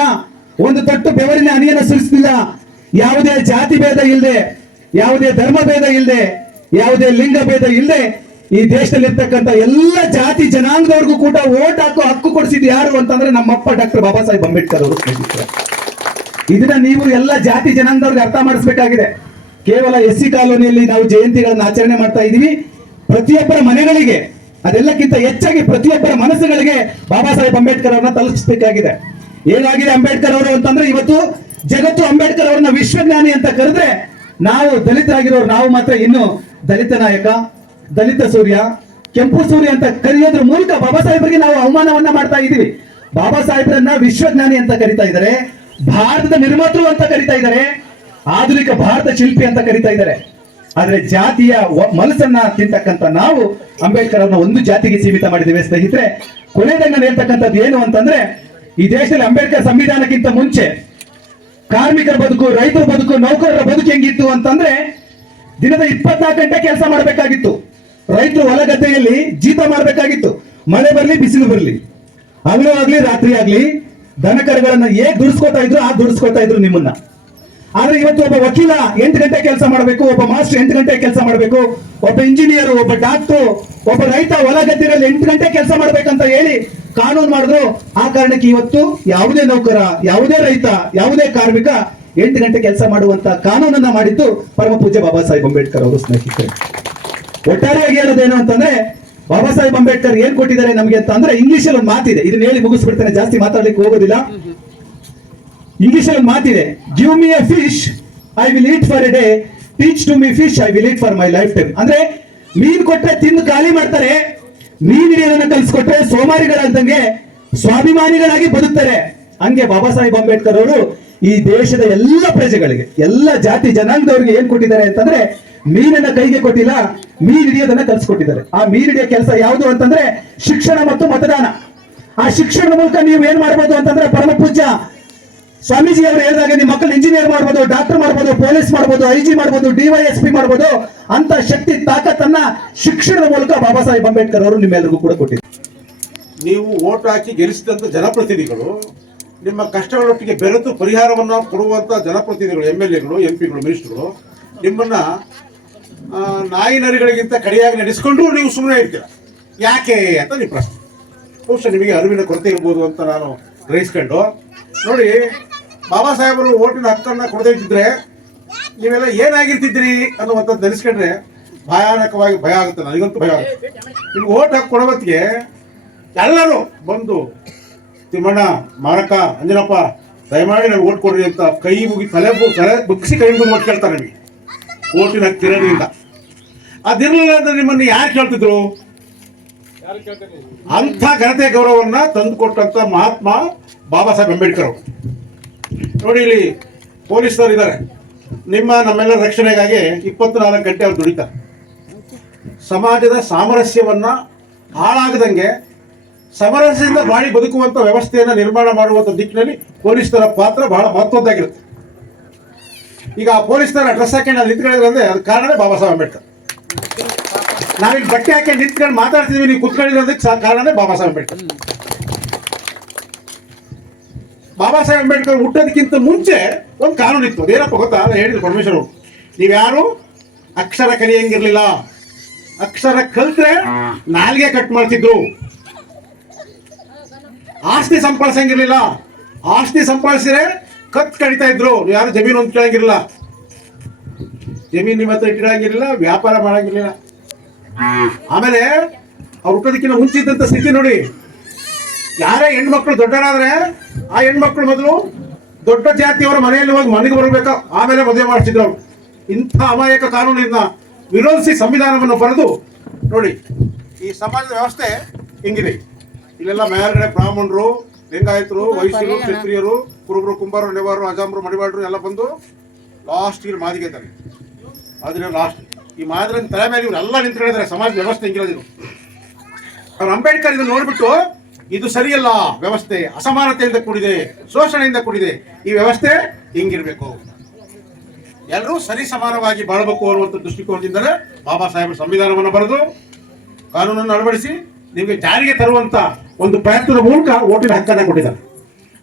ಒಂದು ತೊಟ್ಟು ಬೆವರಿನ ಹನಿಯನ್ನು ಸುರಿಸಿಲ್ಲ. ಯಾವುದೇ ಜಾತಿ ಭೇದ ಇಲ್ಲದೆ, ಯಾವುದೇ ಧರ್ಮ ಭೇದ ಇಲ್ಲದೆ, ಯಾವುದೇ ಲಿಂಗ ಭೇದ ಇಲ್ಲದೆ ಈ ದೇಶದಲ್ಲಿರ್ತಕ್ಕಂಥ ಎಲ್ಲ ಜಾತಿ ಜನಾಂಗದವ್ರಿಗೂ ಕೂಡ ವೋಟ್ ಹಾಕೋ ಹಕ್ಕು ಕೊಡಿಸಿದ್ ಯಾರು ಅಂತಂದ್ರೆ ನಮ್ಮಪ್ಪ ಡಾಕ್ಟರ್ ಬಾಬಾ ಸಾಹೇಬ್ ಅಂಬೇಡ್ಕರ್ ಅವರು ಸ್ನೇಹಿತರೆ. ಇದನ್ನ ನೀವು ಎಲ್ಲ ಜಾತಿ ಜನಾಂಗದವ್ರಿಗೆ ಅರ್ಥ ಮಾಡಿಸ್ಬೇಕಾಗಿದೆ. ಕೇವಲ SC ಕಾಲೋನಿಯಲ್ಲಿ ನಾವು ಜಯಂತಿಗಳನ್ನ ಆಚರಣೆ ಮಾಡ್ತಾ ಇದೀವಿ. ಪ್ರತಿಯೊಬ್ಬರ ಮನೆಗಳಿಗೆ, ಅದೆಲ್ಲಕ್ಕಿಂತ ಹೆಚ್ಚಾಗಿ ಪ್ರತಿಯೊಬ್ಬರ ಮನಸ್ಸುಗಳಿಗೆ ಬಾಬಾ ಸಾಹೇಬ್ ಅಂಬೇಡ್ಕರ್ ಅವರನ್ನ ತಲುಪಿಸಬೇಕಾಗಿದೆ. ಏನಾಗಿದೆ ಅಂಬೇಡ್ಕರ್ ಅವರು ಅಂತಂದ್ರೆ, ಇವತ್ತು ಜಗತ್ತು ಅಂಬೇಡ್ಕರ್ ಅವರನ್ನ ವಿಶ್ವಜ್ಞಾನಿ ಅಂತ ಕರೆದ್ರೆ, ನಾವು ದಲಿತರಾಗಿರೋರು ನಾವು ಮಾತ್ರ ಇನ್ನು ದಲಿತ ನಾಯಕ, ದಲಿತ ಸೂರ್ಯ, ಕೆಂಪು ಸೂರ್ಯ ಅಂತ ಕರೆಯೋದ್ರ ಮೂಲಕ ಬಾಬಾ ಸಾಹೇಬರಿಗೆ ನಾವು ಅವಮಾನವನ್ನ ಮಾಡ್ತಾ ಇದೀವಿ. ಬಾಬಾ ಸಾಹೇಬ್ರನ್ನ ವಿಶ್ವಜ್ಞಾನಿ ಅಂತ ಕರಿತಾ ಇದ್ದಾರೆ, ಭಾರತದ ನಿರ್ಮಾತೃ ಅಂತ ಕರಿತಾ ಇದ್ದಾರೆ, ಆಧುನಿಕ ಭಾರತ ಶಿಲ್ಪಿ ಅಂತ ಕರಿತಾ ಇದ್ದಾರೆ. ಆದ್ರೆ ಜಾತಿಯ ಮನಸ್ಸನ್ನ ತಿಂತಕ್ಕಂತ ನಾವು ಅಂಬೇಡ್ಕರ್ ಅವ್ರನ್ನ ಒಂದು ಜಾತಿಗೆ ಸೀಮಿತ ಮಾಡಿದ್ದೇವೆ ಸ್ನೇಹಿತರೆ. ಕೊನೆಯದಾಗಿ ನಾನು ಹೇಳ್ತಕ್ಕಂಥದ್ದು ಏನು ಅಂತಂದ್ರೆ, ಈ ದೇಶದಲ್ಲಿ ಅಂಬೇಡ್ಕರ್ ಸಂವಿಧಾನಕ್ಕಿಂತ ಮುಂಚೆ ಕಾರ್ಮಿಕರ ಬದುಕು, ರೈತರ ಬದುಕು, ನೌಕರರ ಬದುಕು ಹೆಂಗಿತ್ತು ಅಂತಂದ್ರೆ, ದಿನದ 24 ಗಂಟೆ ಕೆಲಸ ಮಾಡಬೇಕಾಗಿತ್ತು. ರೈತರು ಹೊಲ ಗದ್ದೆಯಲ್ಲಿ ಜೀತ ಮಾಡಬೇಕಾಗಿತ್ತು. ಮಳೆ ಬರ್ಲಿ ಬಿಸಿಲು ಬರ್ಲಿ, ಹಗಲು ಆಗ್ಲಿ ರಾತ್ರಿ ಆಗ್ಲಿ, ದನ ಕರುಗಳನ್ನ ಹೇಗ್ ದುಡಿಸ್ಕೊತಾ ಇದ್ರು ಆ ದುಡಿಸ್ಕೊತಾ ಇದ್ರು ನಿಮ್ಮನ್ನ. ಆದ್ರೆ ಇವತ್ತು ಒಬ್ಬ ವಕೀಲ 8 ಗಂಟೆ ಕೆಲಸ ಮಾಡಬೇಕು, ಒಬ್ಬ ಮಾಸ್ಟರ್ 8 ಗಂಟೆ ಕೆಲಸ ಮಾಡಬೇಕು, ಒಬ್ಬ ಇಂಜಿನಿಯರ್, ಒಬ್ಬ ಡಾಕ್ಟರ್, ಒಬ್ಬ ರೈತ ಹೊಲ ಗದ್ದೆಯಲ್ಲಿ 8 ಗಂಟೆ ಕೆಲಸ ಮಾಡ್ಬೇಕಂತ ಹೇಳಿ ಕಾನೂನು ಮಾಡಿದ್ರು. ಆ ಕಾರಣಕ್ಕೆ ಇವತ್ತು ಯಾವುದೇ ನೌಕರ, ಯಾವುದೇ ರೈತ, ಯಾವುದೇ ಕಾರ್ಮಿಕ 8 ಗಂಟೆ ಕೆಲಸ ಮಾಡುವಂತ ಕಾನೂನನ್ನ ಮಾಡಿದ್ದು ಪರಮ ಪೂಜ್ಯ ಬಾಬಾ ಸಾಹೇಬ್ ಅಂಬೇಡ್ಕರ್ ಅವರು ಸ್ನೇಹಿತರೆ. ಒಟ್ಟಾರೆಯಾಗಿ ಹೇಳೋದೇನು ಅಂತಂದ್ರೆ, ಬಾಬಾ ಸಾಹೇಬ್ ಅಂಬೇಡ್ಕರ್ ಏನ್ ಕೊಟ್ಟಿದ್ದಾರೆ ನಮ್ಗೆ ಅಂತ ಅಂದ್ರೆ, ಇಂಗ್ಲಿಷ್ ಅಲ್ಲಿ ಒಂದು ಮಾತಿದೆ, ಇದನ್ನ ಹೇಳಿ ಮುಗಿಸ್ಬಿಡ್ತೇನೆ, ಜಾಸ್ತಿ ಮಾತಾಡ್ಲಿಕ್ಕೆ ಹೋಗೋದಿಲ್ಲ. ಇಂಗ್ಲಿಷ್ ಅಲ್ಲಿ ಮಾತಿದೆ, give me a fish I will eat for a day, teach to me fish I will eat for my life time. ಅಂದ್ರೆ ಮೀನ್ ಕೊಟ್ರೆ ತಿಂದು ಖಾಲಿ ಮಾಡ್ತಾರೆ, ಮೀನ್ ಹಿಡಿಯೋದನ್ನ ಕಲಿಸ್ಕೊಟ್ರೆ ಸೋಮಾರಿಗಳಾದಂಗೆ ಸ್ವಾಭಿಮಾನಿಗಳಾಗಿ ಬದುಕ್ತಾರೆ. ಹಂಗೆ ಬಾಬಾ ಸಾಹೇಬ್ ಅಂಬೇಡ್ಕರ್ ಅವರು ಈ ದೇಶದ ಎಲ್ಲ ಪ್ರಜೆಗಳಿಗೆ, ಎಲ್ಲ ಜಾತಿ ಜನಾಂಗದವರಿಗೆ ಏನ್ ಕೊಟ್ಟಿದ್ದಾರೆ ಅಂತಂದ್ರೆ, ಮೀನನ್ನ ಕೈಗೆ ಕೊಟ್ಟಿಲ್ಲ, ಮೀನ್ ಹಿಡಿಯೋದನ್ನ ಕಲಿಸ್ಕೊಟ್ಟಿದ್ದಾರೆ. ಆ ಮೀನ್ ಹಿಡಿಯೋ ಕೆಲಸ ಯಾವುದು ಅಂತಂದ್ರೆ ಶಿಕ್ಷಣ ಮತ್ತು ಮತದಾನ. ಆ ಶಿಕ್ಷಣದ ಮೂಲಕ ನೀವು ಏನ್ ಮಾಡ್ಬೋದು ಅಂತಂದ್ರೆ, ಪರಮ ಪೂಜ್ಯ ಸ್ವಾಮೀಜಿ ಅವರು ಹೇಳಿದಾಗ ನಿಮ್ಮ ಮಕ್ಕಳು ಇಂಜಿನಿಯರ್ ಮಾಡ್ಬೋದು, ಡಾಕ್ಟರ್ ಮಾಡ್ಬೋದು, ಪೊಲೀಸ್ ಮಾಡ್ಬೋದು, IG ಮಾಡ್ಬೋದು, DYSP ಮಾಡ್ಬೋದು ಅಂತ ಶಕ್ತಿ ತಾಕತ್ತನ್ನ ಶಿಕ್ಷಣದ ಮೂಲಕ ಬಾಬಾ ಸಾಹೇಬ್ ಅಂಬೇಡ್ಕರ್ ಅವರು ನಿಮ್ಮೆಲ್ಲರಿಗೂ ಕೂಡ ಕೊಟ್ಟಿದ್ದಾರೆ. ನೀವು ವೋಟ್ ಹಾಕಿ ಗೆಲ್ಲಿಸಿದಂಥ ಜನಪ್ರತಿನಿಧಿಗಳು, ನಿಮ್ಮ ಕಷ್ಟಗಳೊಟ್ಟಿಗೆ ಬೆರೆತು ಪರಿಹಾರವನ್ನು ಕೊಡುವಂಥ ಜನಪ್ರತಿನಿಧಿಗಳು, MLAಗಳು, MPಗಳು, ಮಿನಿಸ್ಟರ್ಗಳು ನಿಮ್ಮನ್ನ ನಾಯಿ ನರಿಗಳಿಗಿಂತ ಕಡೆಯಾಗಿ ನಡೆಸ್ಕೊಂಡ್ರು ನೀವು ಸುಮ್ಮನೆ ಇರ್ತೀರ. ಯಾಕೆ ಅಂತ ನಿಮ್ಮ ಪ್ರಶ್ನೆ. ಬಹುಶಃ ನಿಮಗೆ ಅರಿವಿನ ಕೊರತೆ ಇರ್ಬೋದು ಅಂತ ನಾನು ಗ್ರಹಿಸ್ಕೊಂಡು, ನೋಡಿ, ಬಾಬಾ ಸಾಹೇಬರು ಓಟಿನ ಹಕ್ಕನ್ನು ಕೊಡದೇ ಇದ್ದಿದ್ರೆ ನೀವೆಲ್ಲ ಏನಾಗಿರ್ತಿದ್ರಿ ಅನ್ನುವಂಥದ್ದು ನೆನೆಸ್ಕೊಂಡ್ರೆ ಭಯಾನಕವಾಗಿ ಭಯ ಆಗುತ್ತೆ. ನನಗಂತೂ ಭಯ ಆಗುತ್ತೆ. ನಿಮ್ಗೆ ಓಟ್ ಹಾಕಿ ಕೊಡೋ ಹೊತ್ತಿಗೆ ಎಲ್ಲರೂ ಬಂದು, ತಿಮ್ಮಣ್ಣ, ಮಾರಕ್ಕ, ಅಂಜನಪ್ಪ, ದಯಮಾಡಿ ನಾವು ಓಟ್ ಕೊಡ್ರಿ ಅಂತ ಕೈ ಮುಗಿ ತಲೆ ಬಗ್ಗಿಸಿ ಕೈ ಮುಗಿ ಓಟ್ ಕೇಳ್ತಾರೆ ನಿಮಗೆ, ಓಟಿನ ಹಕ್ಕಿರೋದ್ರಿಂದ. ಅದಿರಲಿಲ್ಲ ಅಂದ್ರೆ ನಿಮ್ಮನ್ನು ಯಾರು ಕೇಳ್ತಿದ್ರು? ಅಂಥ ಘನತೆ ಗೌರವವನ್ನ ತಂದುಕೊಟ್ಟಂತ ಮಹಾತ್ಮ ಬಾಬಾ ಸಾಹೇಬ್ ಅಂಬೇಡ್ಕರ್ ಅವರು. ನೋಡಿ, ಇಲ್ಲಿ ಪೊಲೀಸರು ಇದ್ದಾರೆ, ನಮ್ಮೆಲ್ಲರ ರಕ್ಷಣೆಗಾಗಿ 24 ಗಂಟೆ ಅವ್ರು ದುಡಿತಾರೆ. ಸಮಾಜದ ಸಾಮರಸ್ಯವನ್ನ ಹಾಳಾಗದಂಗೆ ಸಾಮರಸ್ಯದಿಂದ ಬಾಳಿ ಬದುಕುವಂತ ವ್ಯವಸ್ಥೆಯನ್ನ ನಿರ್ಮಾಣ ಮಾಡುವಂತ ದಿಕ್ಕಿನಲ್ಲಿ ಪೊಲೀಸರ ಪಾತ್ರ ಬಹಳ ಮಹತ್ವದ್ದಾಗಿರುತ್ತೆ. ಈಗ ಆ ಪೊಲೀಸರ ಡ್ರೆಸ್ ಹಾಕಿ ನಾವು ನಿಂತ್ಕೊಂಡಿದ್ರೆ ಅಂದ್ರೆ ಅದ ಕಾರಣವೇ ಬಾಬಾ ಸಾಹೇಬ್ ಅಂಬೇಡ್ಕರ್. ನಾವೀಗ ಬಟ್ಟೆ ಹಾಕಿ ನಿಂತ್ಕೊಂಡು ಮಾತಾಡ್ತಿದ್ವಿ, ನೀವು ಕುತ್ಕೊಂಡಿರೋದಕ್ಕೆ ಕಾರಣನೇ ಬಾಬಾ ಸಾಹೇಬ್ ಅಂಬೇಡ್ಕರ್. ಬಾಬಾ ಸಾಹೇಬ್ ಅಂಬೇಡ್ಕರ್ ಹುಟ್ಟೋದಕ್ಕಿಂತ ಮುಂಚೆ ಒಂದು ಕಾನೂನು ಇತ್ತು. ಅದೇನಪ್ಪ ಗೊತ್ತಾ? ಹೇಳಿದ್ರು ಪರಮೇಶ್ವರ್ ಅವರು, ನೀವ್ಯಾರು ಅಕ್ಷರ ಕಲಿಯಂಗಿರ್ಲಿಲ್ಲ, ಅಕ್ಷರ ಕಲ್ತ್ರೆ ನಾಲ್ಗೆ ಕಟ್ ಮಾಡ್ತಿದ್ರು, ಆಸ್ತಿ ಸಂಪಾದಿಸಂಗಿರ್ಲಿಲ್ಲ, ಆಸ್ತಿ ಸಂಪಾದಿಸಿದ್ರೆ ಕತ್ ಕಡಿತಾ ಇದ್ರು, ಯಾರು ಜಮೀನು ಅಂತ ಕೇಳಂಗಿರಲಿಲ್ಲ, ಜಮೀನು ನಿಮ್ಮ ಹತ್ರ ಇಟ್ಟಿಡಂಗಿರಲಿಲ್ಲ, ವ್ಯಾಪಾರ ಮಾಡಂಗಿರ್ಲಿಲ್ಲ. ಆಮೇಲೆ ಅವ್ರು ಹುಟ್ಟೋದಕ್ಕಿಂತ ಮುಂಚೆ ಇದ್ದಂತ ಸ್ಥಿತಿ ನೋಡಿ, ಯಾರೇ ಹೆಣ್ಮಕ್ಳು ದೊಡ್ಡರಾದ್ರೆ ಆ ಹೆಣ್ಮಕ್ಳು ಮೊದಲು ದೊಡ್ಡ ಜಾತಿಯವರ ಮನೆಯಲ್ಲಿ ಹೋಗಿ ಮನೆಗೆ ಬರಬೇಕು, ಆಮೇಲೆ ಮದುವೆ ಮಾಡಿಸಿದ್ರು ಅವರು. ಇಂಥ ಅಮಾಯಕ ಕಾನೂನಿನ ವಿರೋಧಿಸಿ ಸಂವಿಧಾನವನ್ನು ಬರೆದು ನೋಡಿ, ಈ ಸಮಾಜದ ವ್ಯವಸ್ಥೆ ಹಿಂಗಿದೆ. ಇಲ್ಲೆಲ್ಲ ಮೇಲ್ಗಡೆ ಬ್ರಾಹ್ಮಣರು, ಲಿಂಗಾಯತರು, ವೈಶ್ಯರು, ಕ್ಷತ್ರಿಯರು, ಕುರುಬರು, ಕುಂಬಾರರು, ನೆವಾರರು, ಅಜಾಮರು, ಮಡಿವಾಳರು ಎಲ್ಲ ಬಂದು ಲಾಸ್ಟ್ ಇಲ್ಲಿ ಮಾದಿಗೆ ಇದ್ದಾರೆ. ಆದ್ರೆ ಲಾಸ್ಟ್ ಈ ಮಾದರಿನ ತಲೆ ಮೇಲೆ ಇವರೆಲ್ಲ ನಿಂತ್ಕೊಂಡಿದ್ದಾರೆ. ಸಮಾಜ ವ್ಯವಸ್ಥೆ ಹಿಂಗಿರೋದು. ಅವ್ರು ಅಂಬೇಡ್ಕರ್ ಇದನ್ನು ನೋಡ್ಬಿಟ್ಟು, ಇದು ಸರಿಯಲ್ಲ, ವ್ಯವಸ್ಥೆ ಅಸಮಾನತೆಯಿಂದ ಕೂಡಿದೆ, ಶೋಷಣೆಯಿಂದ ಕೂಡಿದೆ, ಈ ವ್ಯವಸ್ಥೆ ಹಿಂಗಿರ್ಬೇಕು, ಎಲ್ಲರೂ ಸರಿ ಸಮಾನವಾಗಿ ಬಾಳಬೇಕು ಅನ್ನುವಂಥ ದೃಷ್ಟಿಕೋನದಿಂದಲೇ ಬಾಬಾ ಸಾಹೇಬ್ ಸಂವಿಧಾನವನ್ನು ಬರೆದು ಕಾನೂನನ್ನು ಅಳವಡಿಸಿ ನಿಮಗೆ ಜಾರಿಗೆ ತರುವಂತ ಒಂದು ಪ್ರಯತ್ನದ ಮೂಲಕ ಓಟಿನ ಹಕ್ಕನ್ನು ಕೊಟ್ಟಿದ್ದಾರೆ.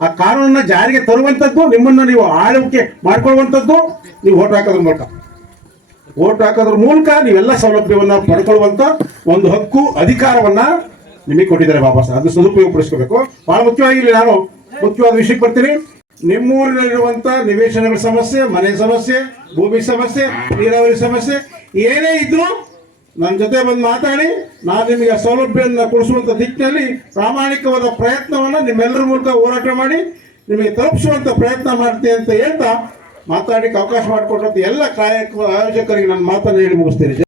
ಆ ಕಾನೂನನ್ನ ಜಾರಿಗೆ ತರುವಂಥದ್ದು, ನಿಮ್ಮನ್ನು ನೀವು ಆಳ್ವಿಕೆ ಮಾಡ್ಕೊಳ್ಳುವಂಥದ್ದು ನೀವು ಓಟ್ ಹಾಕೋದ್ರ ಮೂಲಕ. ವೋಟ್ ಹಾಕೋದ್ರ ಮೂಲಕ ನೀವೆಲ್ಲ ಸೌಲಭ್ಯವನ್ನ ಪಡ್ಕೊಳ್ಳುವಂತ ಒಂದು ಹಕ್ಕು ಅಧಿಕಾರವನ್ನ ನಿಮಗೆ ಕೊಟ್ಟಿದ್ದಾರೆ ಬಾಬಾ ಸಾಹೇಬ್. ಅದು ಸದುಪಯೋಗ ಪಡಿಸ್ಕೋಬೇಕು. ಬಹಳ ಮುಖ್ಯವಾಗಿ ಇಲ್ಲಿ ನಾನು ಮುಖ್ಯವಾದ ವಿಷಯಕ್ಕೆ ಬರ್ತೀನಿ. ನಿಮ್ಮೂರಿನಲ್ಲಿರುವಂತ ನಿವೇಶನಗಳ ಸಮಸ್ಯೆ, ಮನೆ ಸಮಸ್ಯೆ, ಭೂಮಿ ಸಮಸ್ಯೆ, ನೀರಾವರಿ ಸಮಸ್ಯೆ ಏನೇ ಇದ್ರು ನನ್ನ ಜೊತೆ ಬಂದು ಮಾತಾಡಿ. ನಾನು ನಿಮಗೆ ಸೌಲಭ್ಯವನ್ನು ಕೊಡಿಸುವಂತ ದಿಕ್ಕಿನಲ್ಲಿ ಪ್ರಾಮಾಣಿಕವಾದ ಪ್ರಯತ್ನವನ್ನ ನಿಮ್ಮೆಲ್ಲರ ಮೂಲಕ ಹೋರಾಟ ಮಾಡಿ ನಿಮಗೆ ತಲುಪಿಸುವಂತ ಪ್ರಯತ್ನ ಮಾಡ್ತೀನಿ ಅಂತ ಹೇಳ್ತಾ ಮಾತಾಡಲಿಕ್ಕೆ ಅವಕಾಶ ಮಾಡಿಕೊಟ್ಟಂತ ಎಲ್ಲ ಕಾಯಕ ಆಯೋಜಕರಿಗೆ ನಾನು ಮಾತನ್ನು ಹೇಳಿ ಮುಗಿಸ್ತೀನಿ.